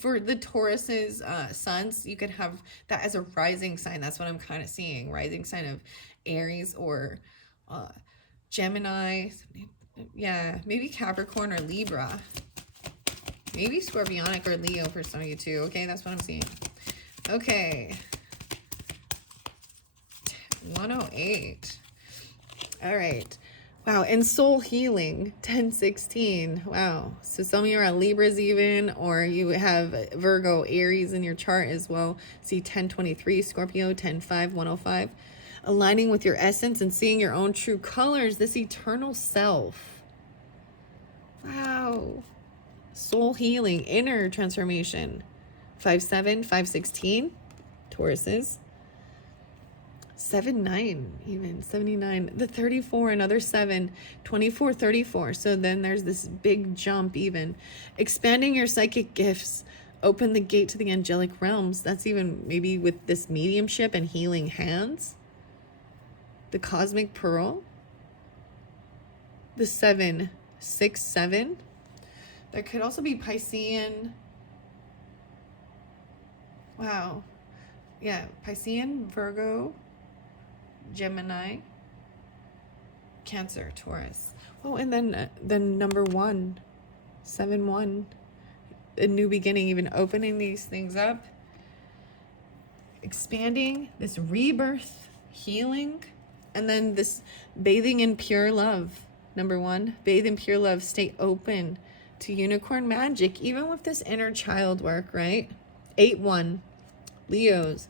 For the Taurus's suns, you could have that as a rising sign. That's what I'm kind of seeing. Rising sign of Aries or Gemini. Yeah, maybe Capricorn or Libra. Maybe Scorpionic or Leo for some of you too. Okay, that's what I'm seeing. Okay. 108. All right. Wow, and soul healing, 1016. Wow. So some of you are at Libras even, or you have Virgo, Aries in your chart as well. See 1023, Scorpio, 10-5, 105. Aligning with your essence and seeing your own true colors, this eternal self. Wow. soul healing, inner transformation. 5-7, 5-16, Tauruses. 7-9, even 79. The 34, another 7, 24, 34. So then there's this big jump even. Expanding your psychic gifts. Open the gate to the angelic realms. That's even maybe with this mediumship and healing hands. The cosmic pearl. The 7-6-7. There could also be Piscean. Wow. Yeah, Piscean, Virgo, Gemini, Cancer, Taurus. Oh, and then number 1, 7-1. A new beginning, even opening these things up. Expanding, this rebirth, healing. And then this bathing in pure love. Number 1, bathe in pure love. Stay open to unicorn magic, even with this inner child work, right? 8-1, Leos.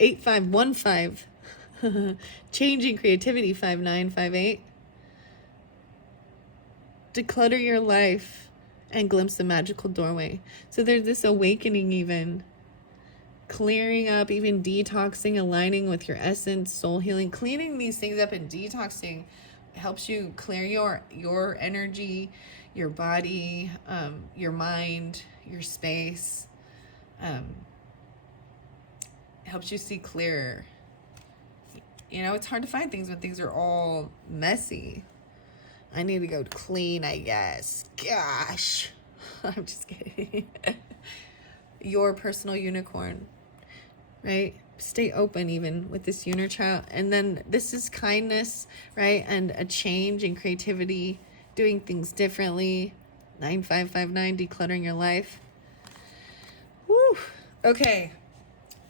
8-5-1-5. Changing creativity. 5-9, 5-8. Declutter your life and glimpse the magical doorway. So there's this awakening even. Clearing up, even detoxing, aligning with your essence, soul healing. Cleaning these things up and detoxing helps you clear your energy, your body, your mind, your space. Helps you see clearer. You know, it's hard to find things when things are all messy. I need to go clean, I guess. Gosh. I'm just kidding. Your personal unicorn, right? Stay open even with this inner child. And then this is kindness, right? And a change in creativity, doing things differently. 9-5-5-9, decluttering your life. Woo. Okay.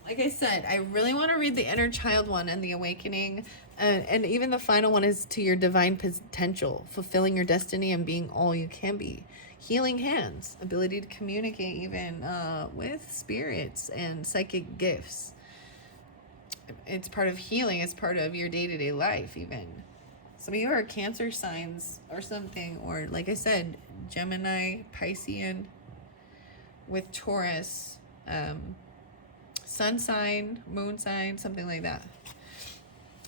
Like I said, I really want to read the inner child one and the awakening. And even the final one is to your divine potential, fulfilling your destiny and being all you can be. Healing hands, ability to communicate even with spirits and psychic gifts. It's part of healing. It's part of your day-to-day life even. Some of you are Cancer signs or something. Or like I said, Gemini, Piscean with Taurus. Sun sign, moon sign, something like that.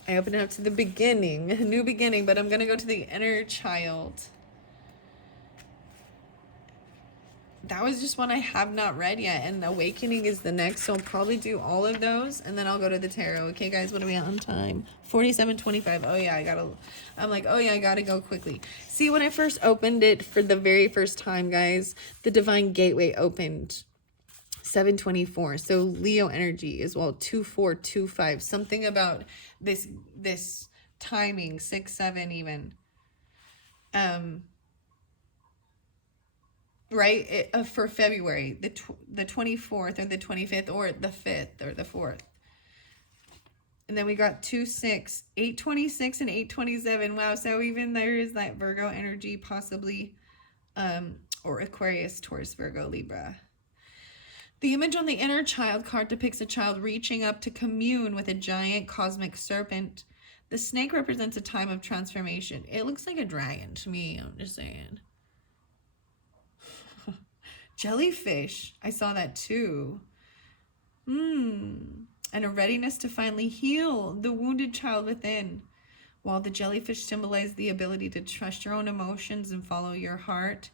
I open it up to the beginning, a new beginning, but I'm going to go to the inner child. That was just one I have not read yet, and awakening is the next, so I'll probably do all of those, and then I'll go to the tarot. Okay, guys, what are we on time? 47:25. Oh, yeah, I gotta go quickly. See, when I first opened it for the very first time, guys, the Divine Gateway opened 7:24. So Leo energy as well. 2-4-2-5. Something about this timing. 6-7 even. Right, for February, the 24th or the 25th or the 5th or the 4th. And then we got 2-6, 8-26 and 8-27. Wow, so even there is that Virgo energy possibly, or Aquarius, Taurus, Virgo, Libra. The image on the inner child card depicts a child reaching up to commune with a giant cosmic serpent. The snake represents a time of transformation. It looks like a dragon to me, I'm just saying. Jellyfish, I saw that too. And a readiness to finally heal the wounded child within. While the jellyfish symbolize the ability to trust your own emotions and follow your heart.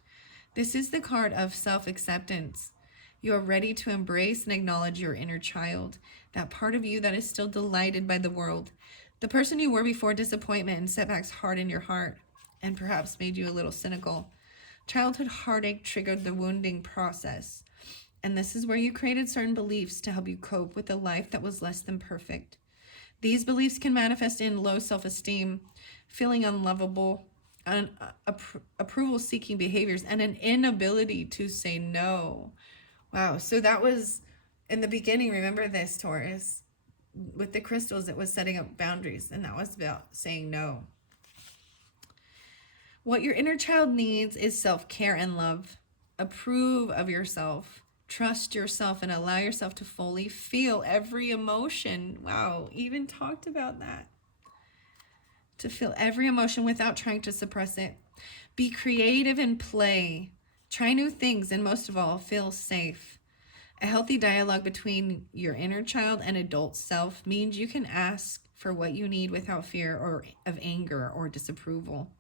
This is the card of self-acceptance. You are ready to embrace and acknowledge your inner child, that part of you that is still delighted by the world. The person you were before disappointment and setbacks hardened your heart and perhaps made you a little cynical. Childhood heartache triggered the wounding process. And this is where you created certain beliefs to help you cope with a life that was less than perfect. These beliefs can manifest in low self-esteem, feeling unlovable, approval-seeking behaviors, and an inability to say no. Wow, so that was in the beginning. Remember this, Taurus? With the crystals, it was setting up boundaries, and that was about saying no. What your inner child needs is self-care and love. Approve of yourself. Trust yourself and allow yourself to fully feel every emotion. Wow, even talked about that. To feel every emotion without trying to suppress it. Be creative and play. Try new things, and most of all, feel safe. A healthy dialogue between your inner child and adult self means you can ask for what you need without fear or of anger or disapproval.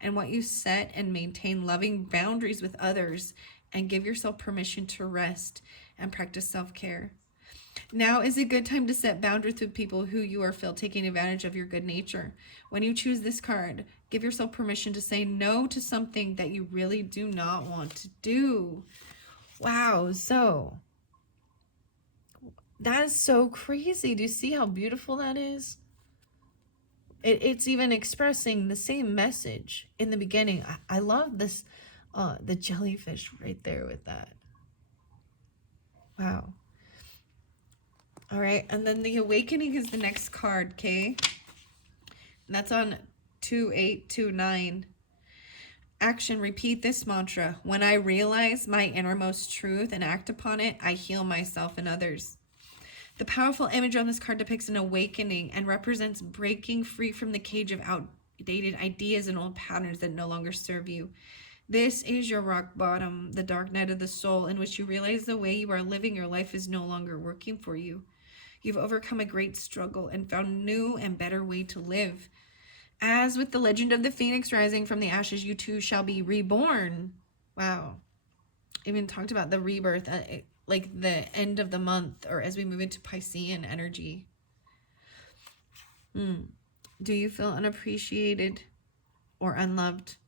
And what you set and maintain loving boundaries with others and give yourself permission to rest and practice self-care. Now is a good time to set boundaries with people who you are feel taking advantage of your good nature. When you choose this card, give yourself permission to say no to something that you really do not want to do. Wow, so that is so crazy. Do you see how beautiful that is? It's even expressing the same message in the beginning. I love this, the jellyfish right there with that. Wow. All right, and then the awakening is the next card, okay? And that's on 2829. Action, repeat this mantra. When I realize my innermost truth and act upon it, I heal myself and others. The powerful image on this card depicts an awakening and represents breaking free from the cage of outdated ideas and old patterns that no longer serve you. This is your rock bottom, the dark night of the soul, in which you realize the way you are living your life is no longer working for you. You've overcome a great struggle and found a new and better way to live. As with the legend of the phoenix rising from the ashes, you too shall be reborn. Wow. Even talked about the rebirth at like the end of the month, or as we move into Piscean energy. Do you feel unappreciated or unloved?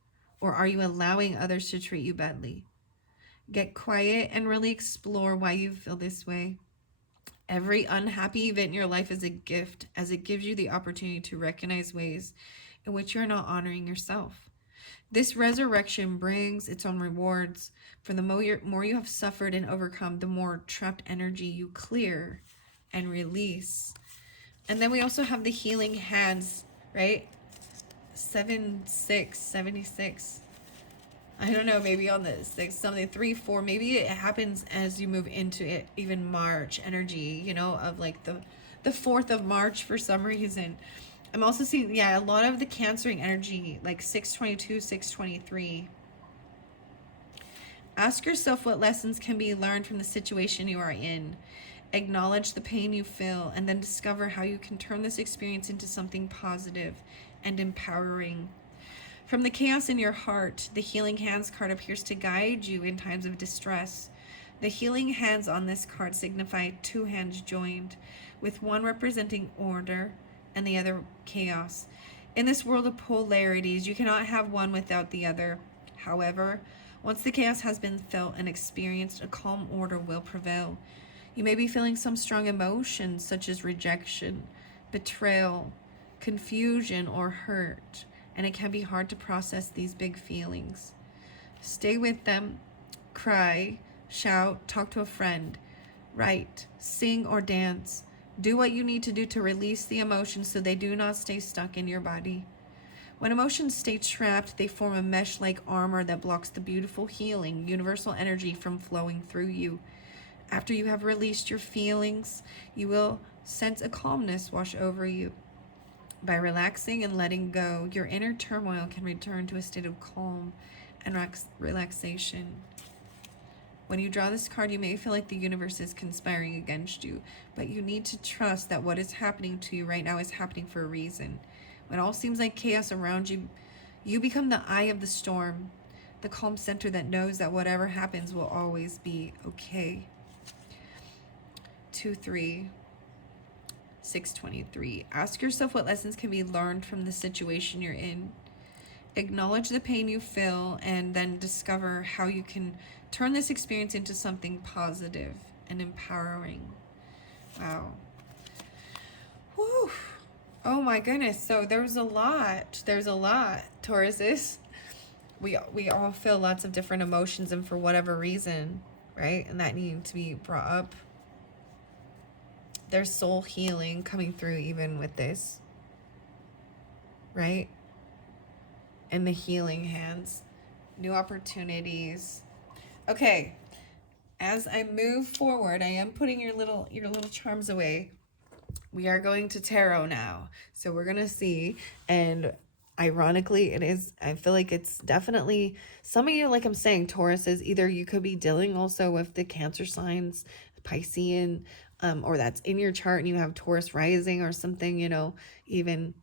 Or are you allowing others to treat you badly? Get quiet and really explore why you feel this way. Every unhappy event in your life is a gift, as it gives you the opportunity to recognize ways in which you're not honoring yourself. This resurrection brings its own rewards. For the more you have suffered and overcome, the more trapped energy you clear and release. And then we also have the healing hands, right? 76. I don't know, maybe on the 6, something 3, 4, maybe it happens as you move into it, even March energy, you know, of like the 4th of March for some reason. I'm also seeing, yeah, a lot of the cancering energy, like 622, 623. Ask yourself what lessons can be learned from the situation you are in. Acknowledge the pain you feel, and then discover how you can turn this experience into something positive and empowering. From the chaos in your heart, the Healing Hands card appears to guide you in times of distress. The healing hands on this card signify 2 hands joined, with one representing order and the other chaos. In this world of polarities, you cannot have one without the other. However, once the chaos has been felt and experienced, a calm order will prevail. You may be feeling some strong emotions such as rejection, betrayal, confusion, or hurt, and it can be hard to process these big feelings. Stay with them, cry, shout, talk to a friend, write, sing, or dance. Do what you need to do to release the emotions so they do not stay stuck in your body. When emotions stay trapped, they form a mesh-like armor that blocks the beautiful healing, universal energy from flowing through you. After you have released your feelings, you will sense a calmness wash over you. By relaxing and letting go, your inner turmoil can return to a state of calm and relaxation. When you draw this card, you may feel like the universe is conspiring against you, but you need to trust that what is happening to you right now is happening for a reason. When all seems like chaos around you, you become the eye of the storm, the calm center that knows that whatever happens will always be okay. 2-3. 623. Ask yourself what lessons can be learned from the situation you're in. Acknowledge the pain you feel, and then discover how you can turn this experience into something positive and empowering. Wow. Whew. Oh my goodness. So there's a lot, Tauruses. We all feel lots of different emotions, and for whatever reason, right? And that need to be brought up. There's soul healing coming through even with this, right? And the healing hands, new opportunities. Okay, as I move forward, I am putting your little charms away. We are going to tarot now. So we're going to see, and ironically, it is, I feel like it's definitely some of you, like I'm saying, Tauruses, either you could be dealing also with the Cancer signs, Piscean, or that's in your chart and you have Taurus rising or something, you know, even,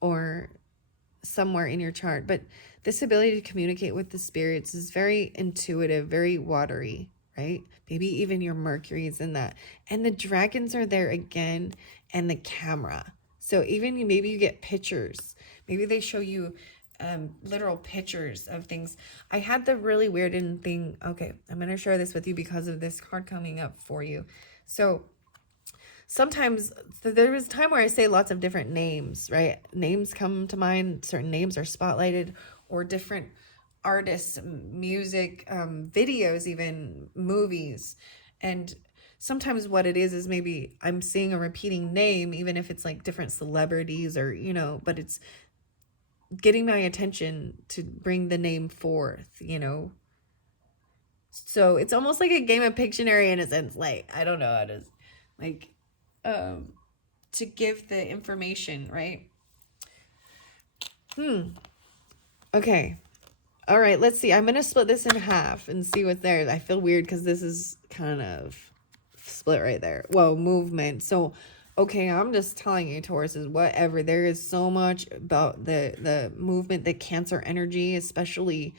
or somewhere in your chart. But this ability to communicate with the spirits is very intuitive, very watery, right? Maybe even your Mercury is in that. And the dragons are there again, and the camera. So even maybe you get pictures. Maybe they show you literal pictures of things. I had the really weird thing. Okay, I'm going to share this with you because of this card coming up for you. So sometimes there was a time where I say lots of different names, right? Names come to mind. Certain names are spotlighted, or different artists, music, videos, even movies. And sometimes what it is maybe I'm seeing a repeating name, even if it's like different celebrities or, you know, but it's getting my attention to bring the name forth, you know? So it's almost like a game of Pictionary in a sense. Like, I don't know how to, like, to give the information, right? Okay. All right, let's see. I'm going to split this in half and see what's there. I feel weird because this is kind of split right there. Whoa, movement. So, okay, I'm just telling you, Tauruses, whatever. There is so much about the movement, the Cancer energy, especially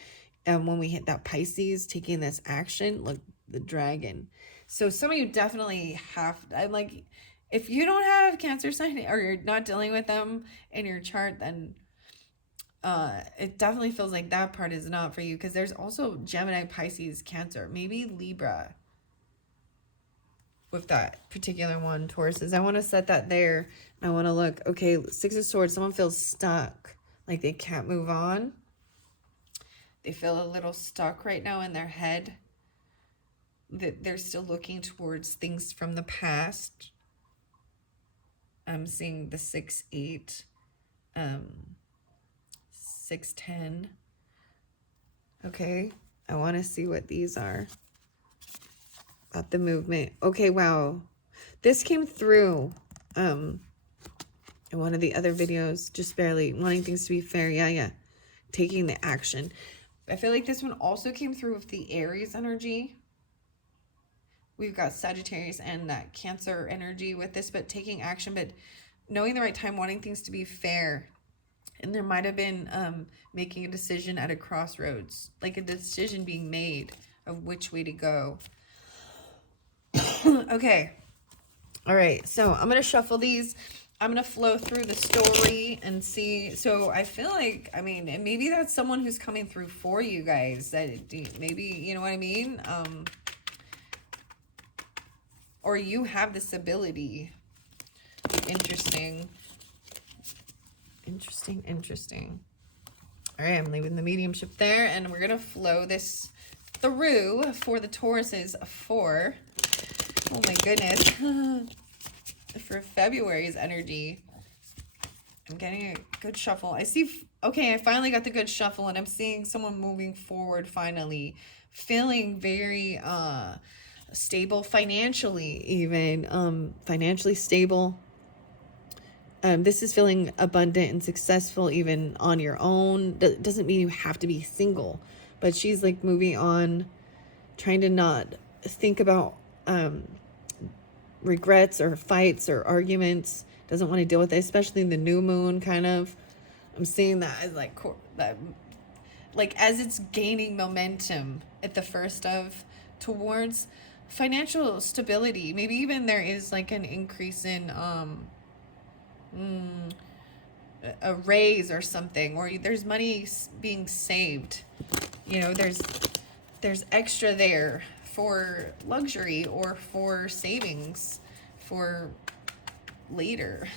when we hit that Pisces, taking this action. Look, the dragon. So some of you definitely have, I'm like, if you don't have Cancer sign or you're not dealing with them in your chart, then it definitely feels like that part is not for you, because there's also Gemini, Pisces, Cancer, maybe Libra with that particular one. Tauruses, I want to set that there. I want to look. Okay, Six of Swords, someone feels stuck, like they can't move on. They feel a little stuck right now in their head, that they're still looking towards things from the past. I'm seeing the 6-8, 6-10. Okay, I want to see what these are about the movement. Okay, wow, this came through in one of the other videos, just barely wanting things to be fair. Yeah, taking the action. I feel like this one also came through with the Aries energy. We've got Sagittarius and that Cancer energy with this, but taking action, but knowing the right time, wanting things to be fair. And there might have been making a decision at a crossroads, like a decision being made of which way to go. Okay. All right. So I'm going to shuffle these. I'm going to flow through the story and see. So I feel like, I mean, maybe that's someone who's coming through for you guys. That maybe, you know what I mean? Or you have this ability. Interesting. All right, I'm leaving the mediumship there, and we're going to flow this through for the Tauruses for, oh my goodness, for February's energy. I'm getting a good shuffle. I see, okay, I finally got the good shuffle, and I'm seeing someone moving forward finally, feeling very stable financially, even financially stable. This is feeling abundant and successful even on your own. Doesn't mean you have to be single, but she's like moving on, trying to not think about regrets or fights or arguments. Doesn't want to deal with it, especially in the new moon kind of. I'm seeing that as like that, like as it's gaining momentum at the first of towards financial stability. Maybe even there is like an increase in a raise or something, or there's money being saved, you know, there's extra there for luxury or for savings for later.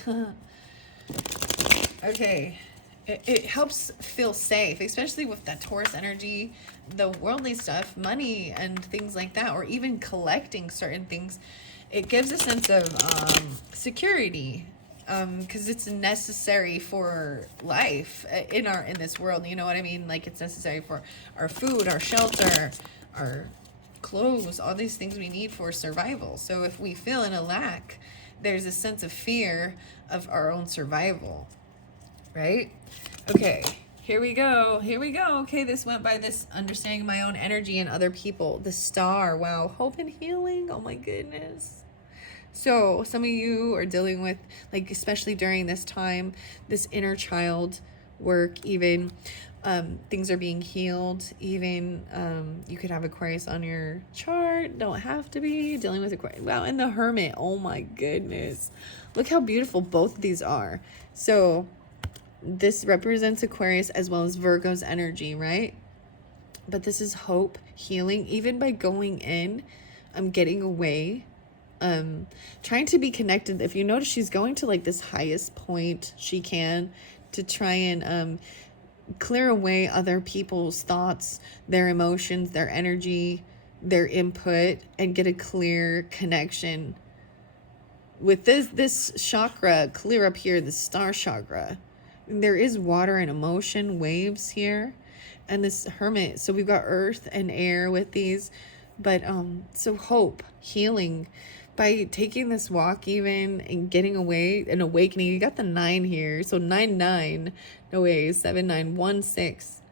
Okay, it helps feel safe, especially with that Taurus energy, the worldly stuff, money and things like that, or even collecting certain things. It gives a sense of security, because it's necessary for life in this world. You know what I mean? Like, it's necessary for our food, our shelter, our clothes, all these things we need for survival. So if we feel in a lack, there's a sense of fear of our own survival, right? Okay, here we go. Here we go. Okay, this went by this understanding my own energy and other people. The star. Wow. Hope and healing. Oh my goodness. So some of you are dealing with, like, especially during this time, this inner child work, even things are being healed. Even you could have Aquarius on your chart. Don't have to be dealing with Aquarius. Wow, and the Hermit. Oh my goodness. Look how beautiful both of these are. So this represents Aquarius as well as Virgo's energy, right? But this is hope, healing, even by going in, getting away, trying to be connected. If you notice, she's going to like this highest point she can to try and clear away other people's thoughts, their emotions, their energy, their input, and get a clear connection with this chakra clear up here, the star chakra. There is water and emotion waves here, and this Hermit. So we've got earth and air with these, but so hope, healing, by taking this walk even and getting away and awakening. You got the 9 here, so 9 no way, 7 9 1 6,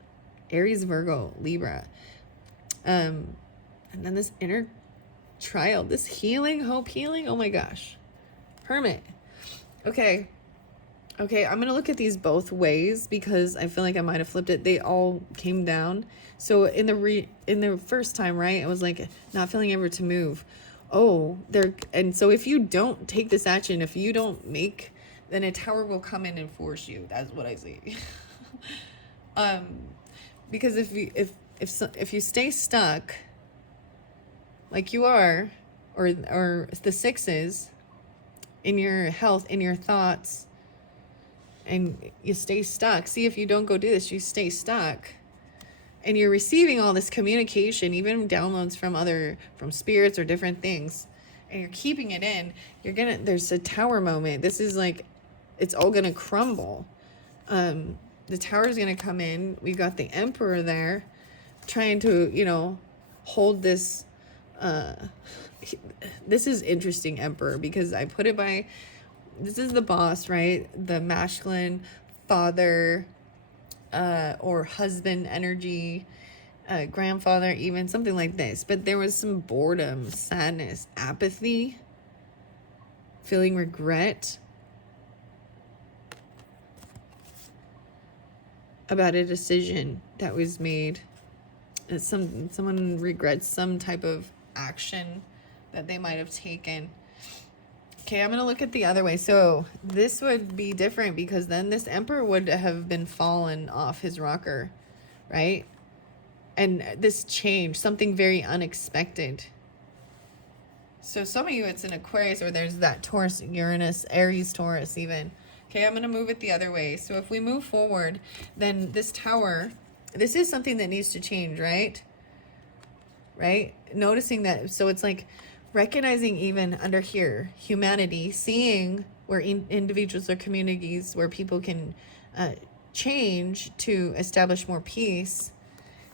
Aries, Virgo, Libra, and then this inner child, this healing, hope, healing. Oh my gosh, Hermit. Okay, I'm gonna look at these both ways because I feel like I might have flipped it. They all came down. So in the first time, right, it was like not feeling able to move. Oh, and so if you don't take this action, if you don't make, then a tower will come in and force you. That's what I see. Because if you stay stuck, like you are, or the 6s, in your health, in your thoughts, and you stay stuck. See, if you don't go do this, you stay stuck. And you're receiving all this communication, even downloads from spirits or different things, and you're keeping it in, there's a tower moment. This is like, it's all gonna crumble. The tower's gonna come in. We've got the Emperor there trying to, hold this. This is interesting, Emperor, because I put it by, this is the boss, right? The masculine father, or husband energy, grandfather, even something like this. But there was some boredom, sadness, apathy, feeling regret about a decision that was made. Someone regrets some type of action that they might have taken. Okay, I'm going to look at the other way. So this would be different because then this Emperor would have been fallen off his rocker, right? And this change, something very unexpected. So some of you, it's an Aquarius, or there's that Taurus, Uranus, Aries, Taurus even. Okay, I'm going to move it the other way. So if we move forward, then this tower, this is something that needs to change, right? Right? Noticing that. So it's like recognizing even under here, humanity, seeing where individuals or communities where people can change to establish more peace.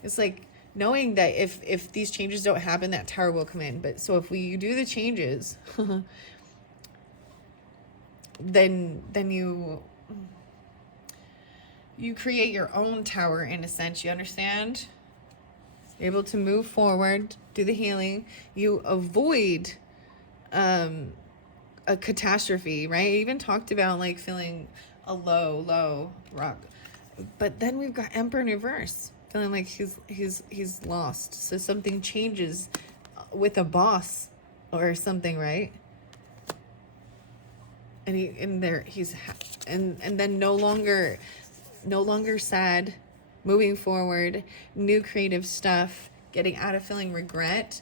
It's like knowing that if these changes don't happen, that tower will come in. But so if we do the changes, then you create your own tower in a sense. You understand? Able to move forward, do the healing. You avoid a catastrophe, right? I even talked about like feeling a low rock. But then we've got Emperor in reverse, feeling like he's lost. So something changes with a boss or something, right? And then no longer sad, moving forward, new creative stuff, getting out of feeling regret.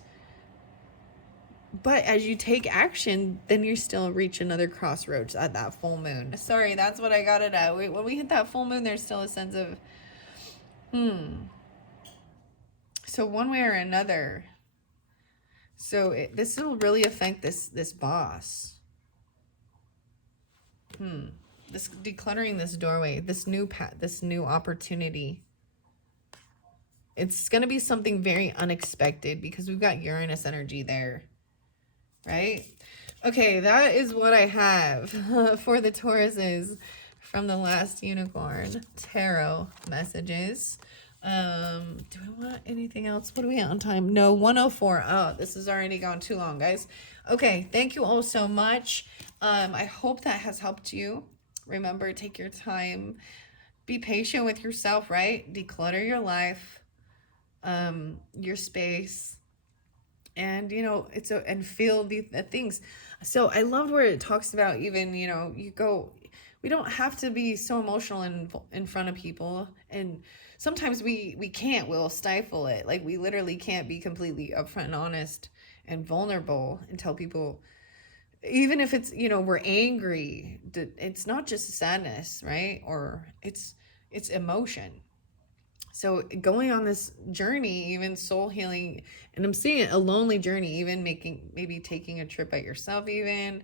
But as you take action, then you still reach another crossroads at that full moon. Sorry, that's what I got it at. When we hit that full moon, there's still a sense of, So one way or another. So this will really affect this boss. This decluttering this doorway, this new path, this new opportunity. It's going to be something very unexpected because we've got Uranus energy there, right? Okay, that is what I have for the Tauruses from the last unicorn tarot messages. Do I want anything else? What are we at on time? No, 104. Oh, this has already gone too long, guys. Okay, thank you all so much. I hope that has helped you. Remember, take your time. Be patient with yourself, right? Declutter your life, your space, and and feel the things. So I loved where it talks about, even we don't have to be so emotional in front of people, and sometimes we can't. We'll stifle it. Like, we literally can't be completely upfront and honest and vulnerable and tell people, even if it's we're angry. It's not just sadness, right? Or it's emotion. So going on this journey, even soul healing, and I'm seeing it a lonely journey, even maybe taking a trip at yourself, even,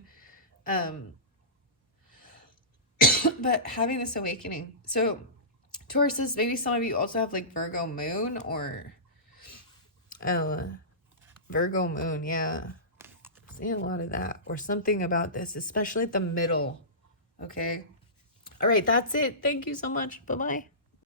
but having this awakening. So Tauruses, maybe some of you also have like Virgo moon, or Virgo moon, yeah. Seeing a lot of that, or something about this, especially at the middle. Okay. All right, that's it. Thank you so much. Bye-bye.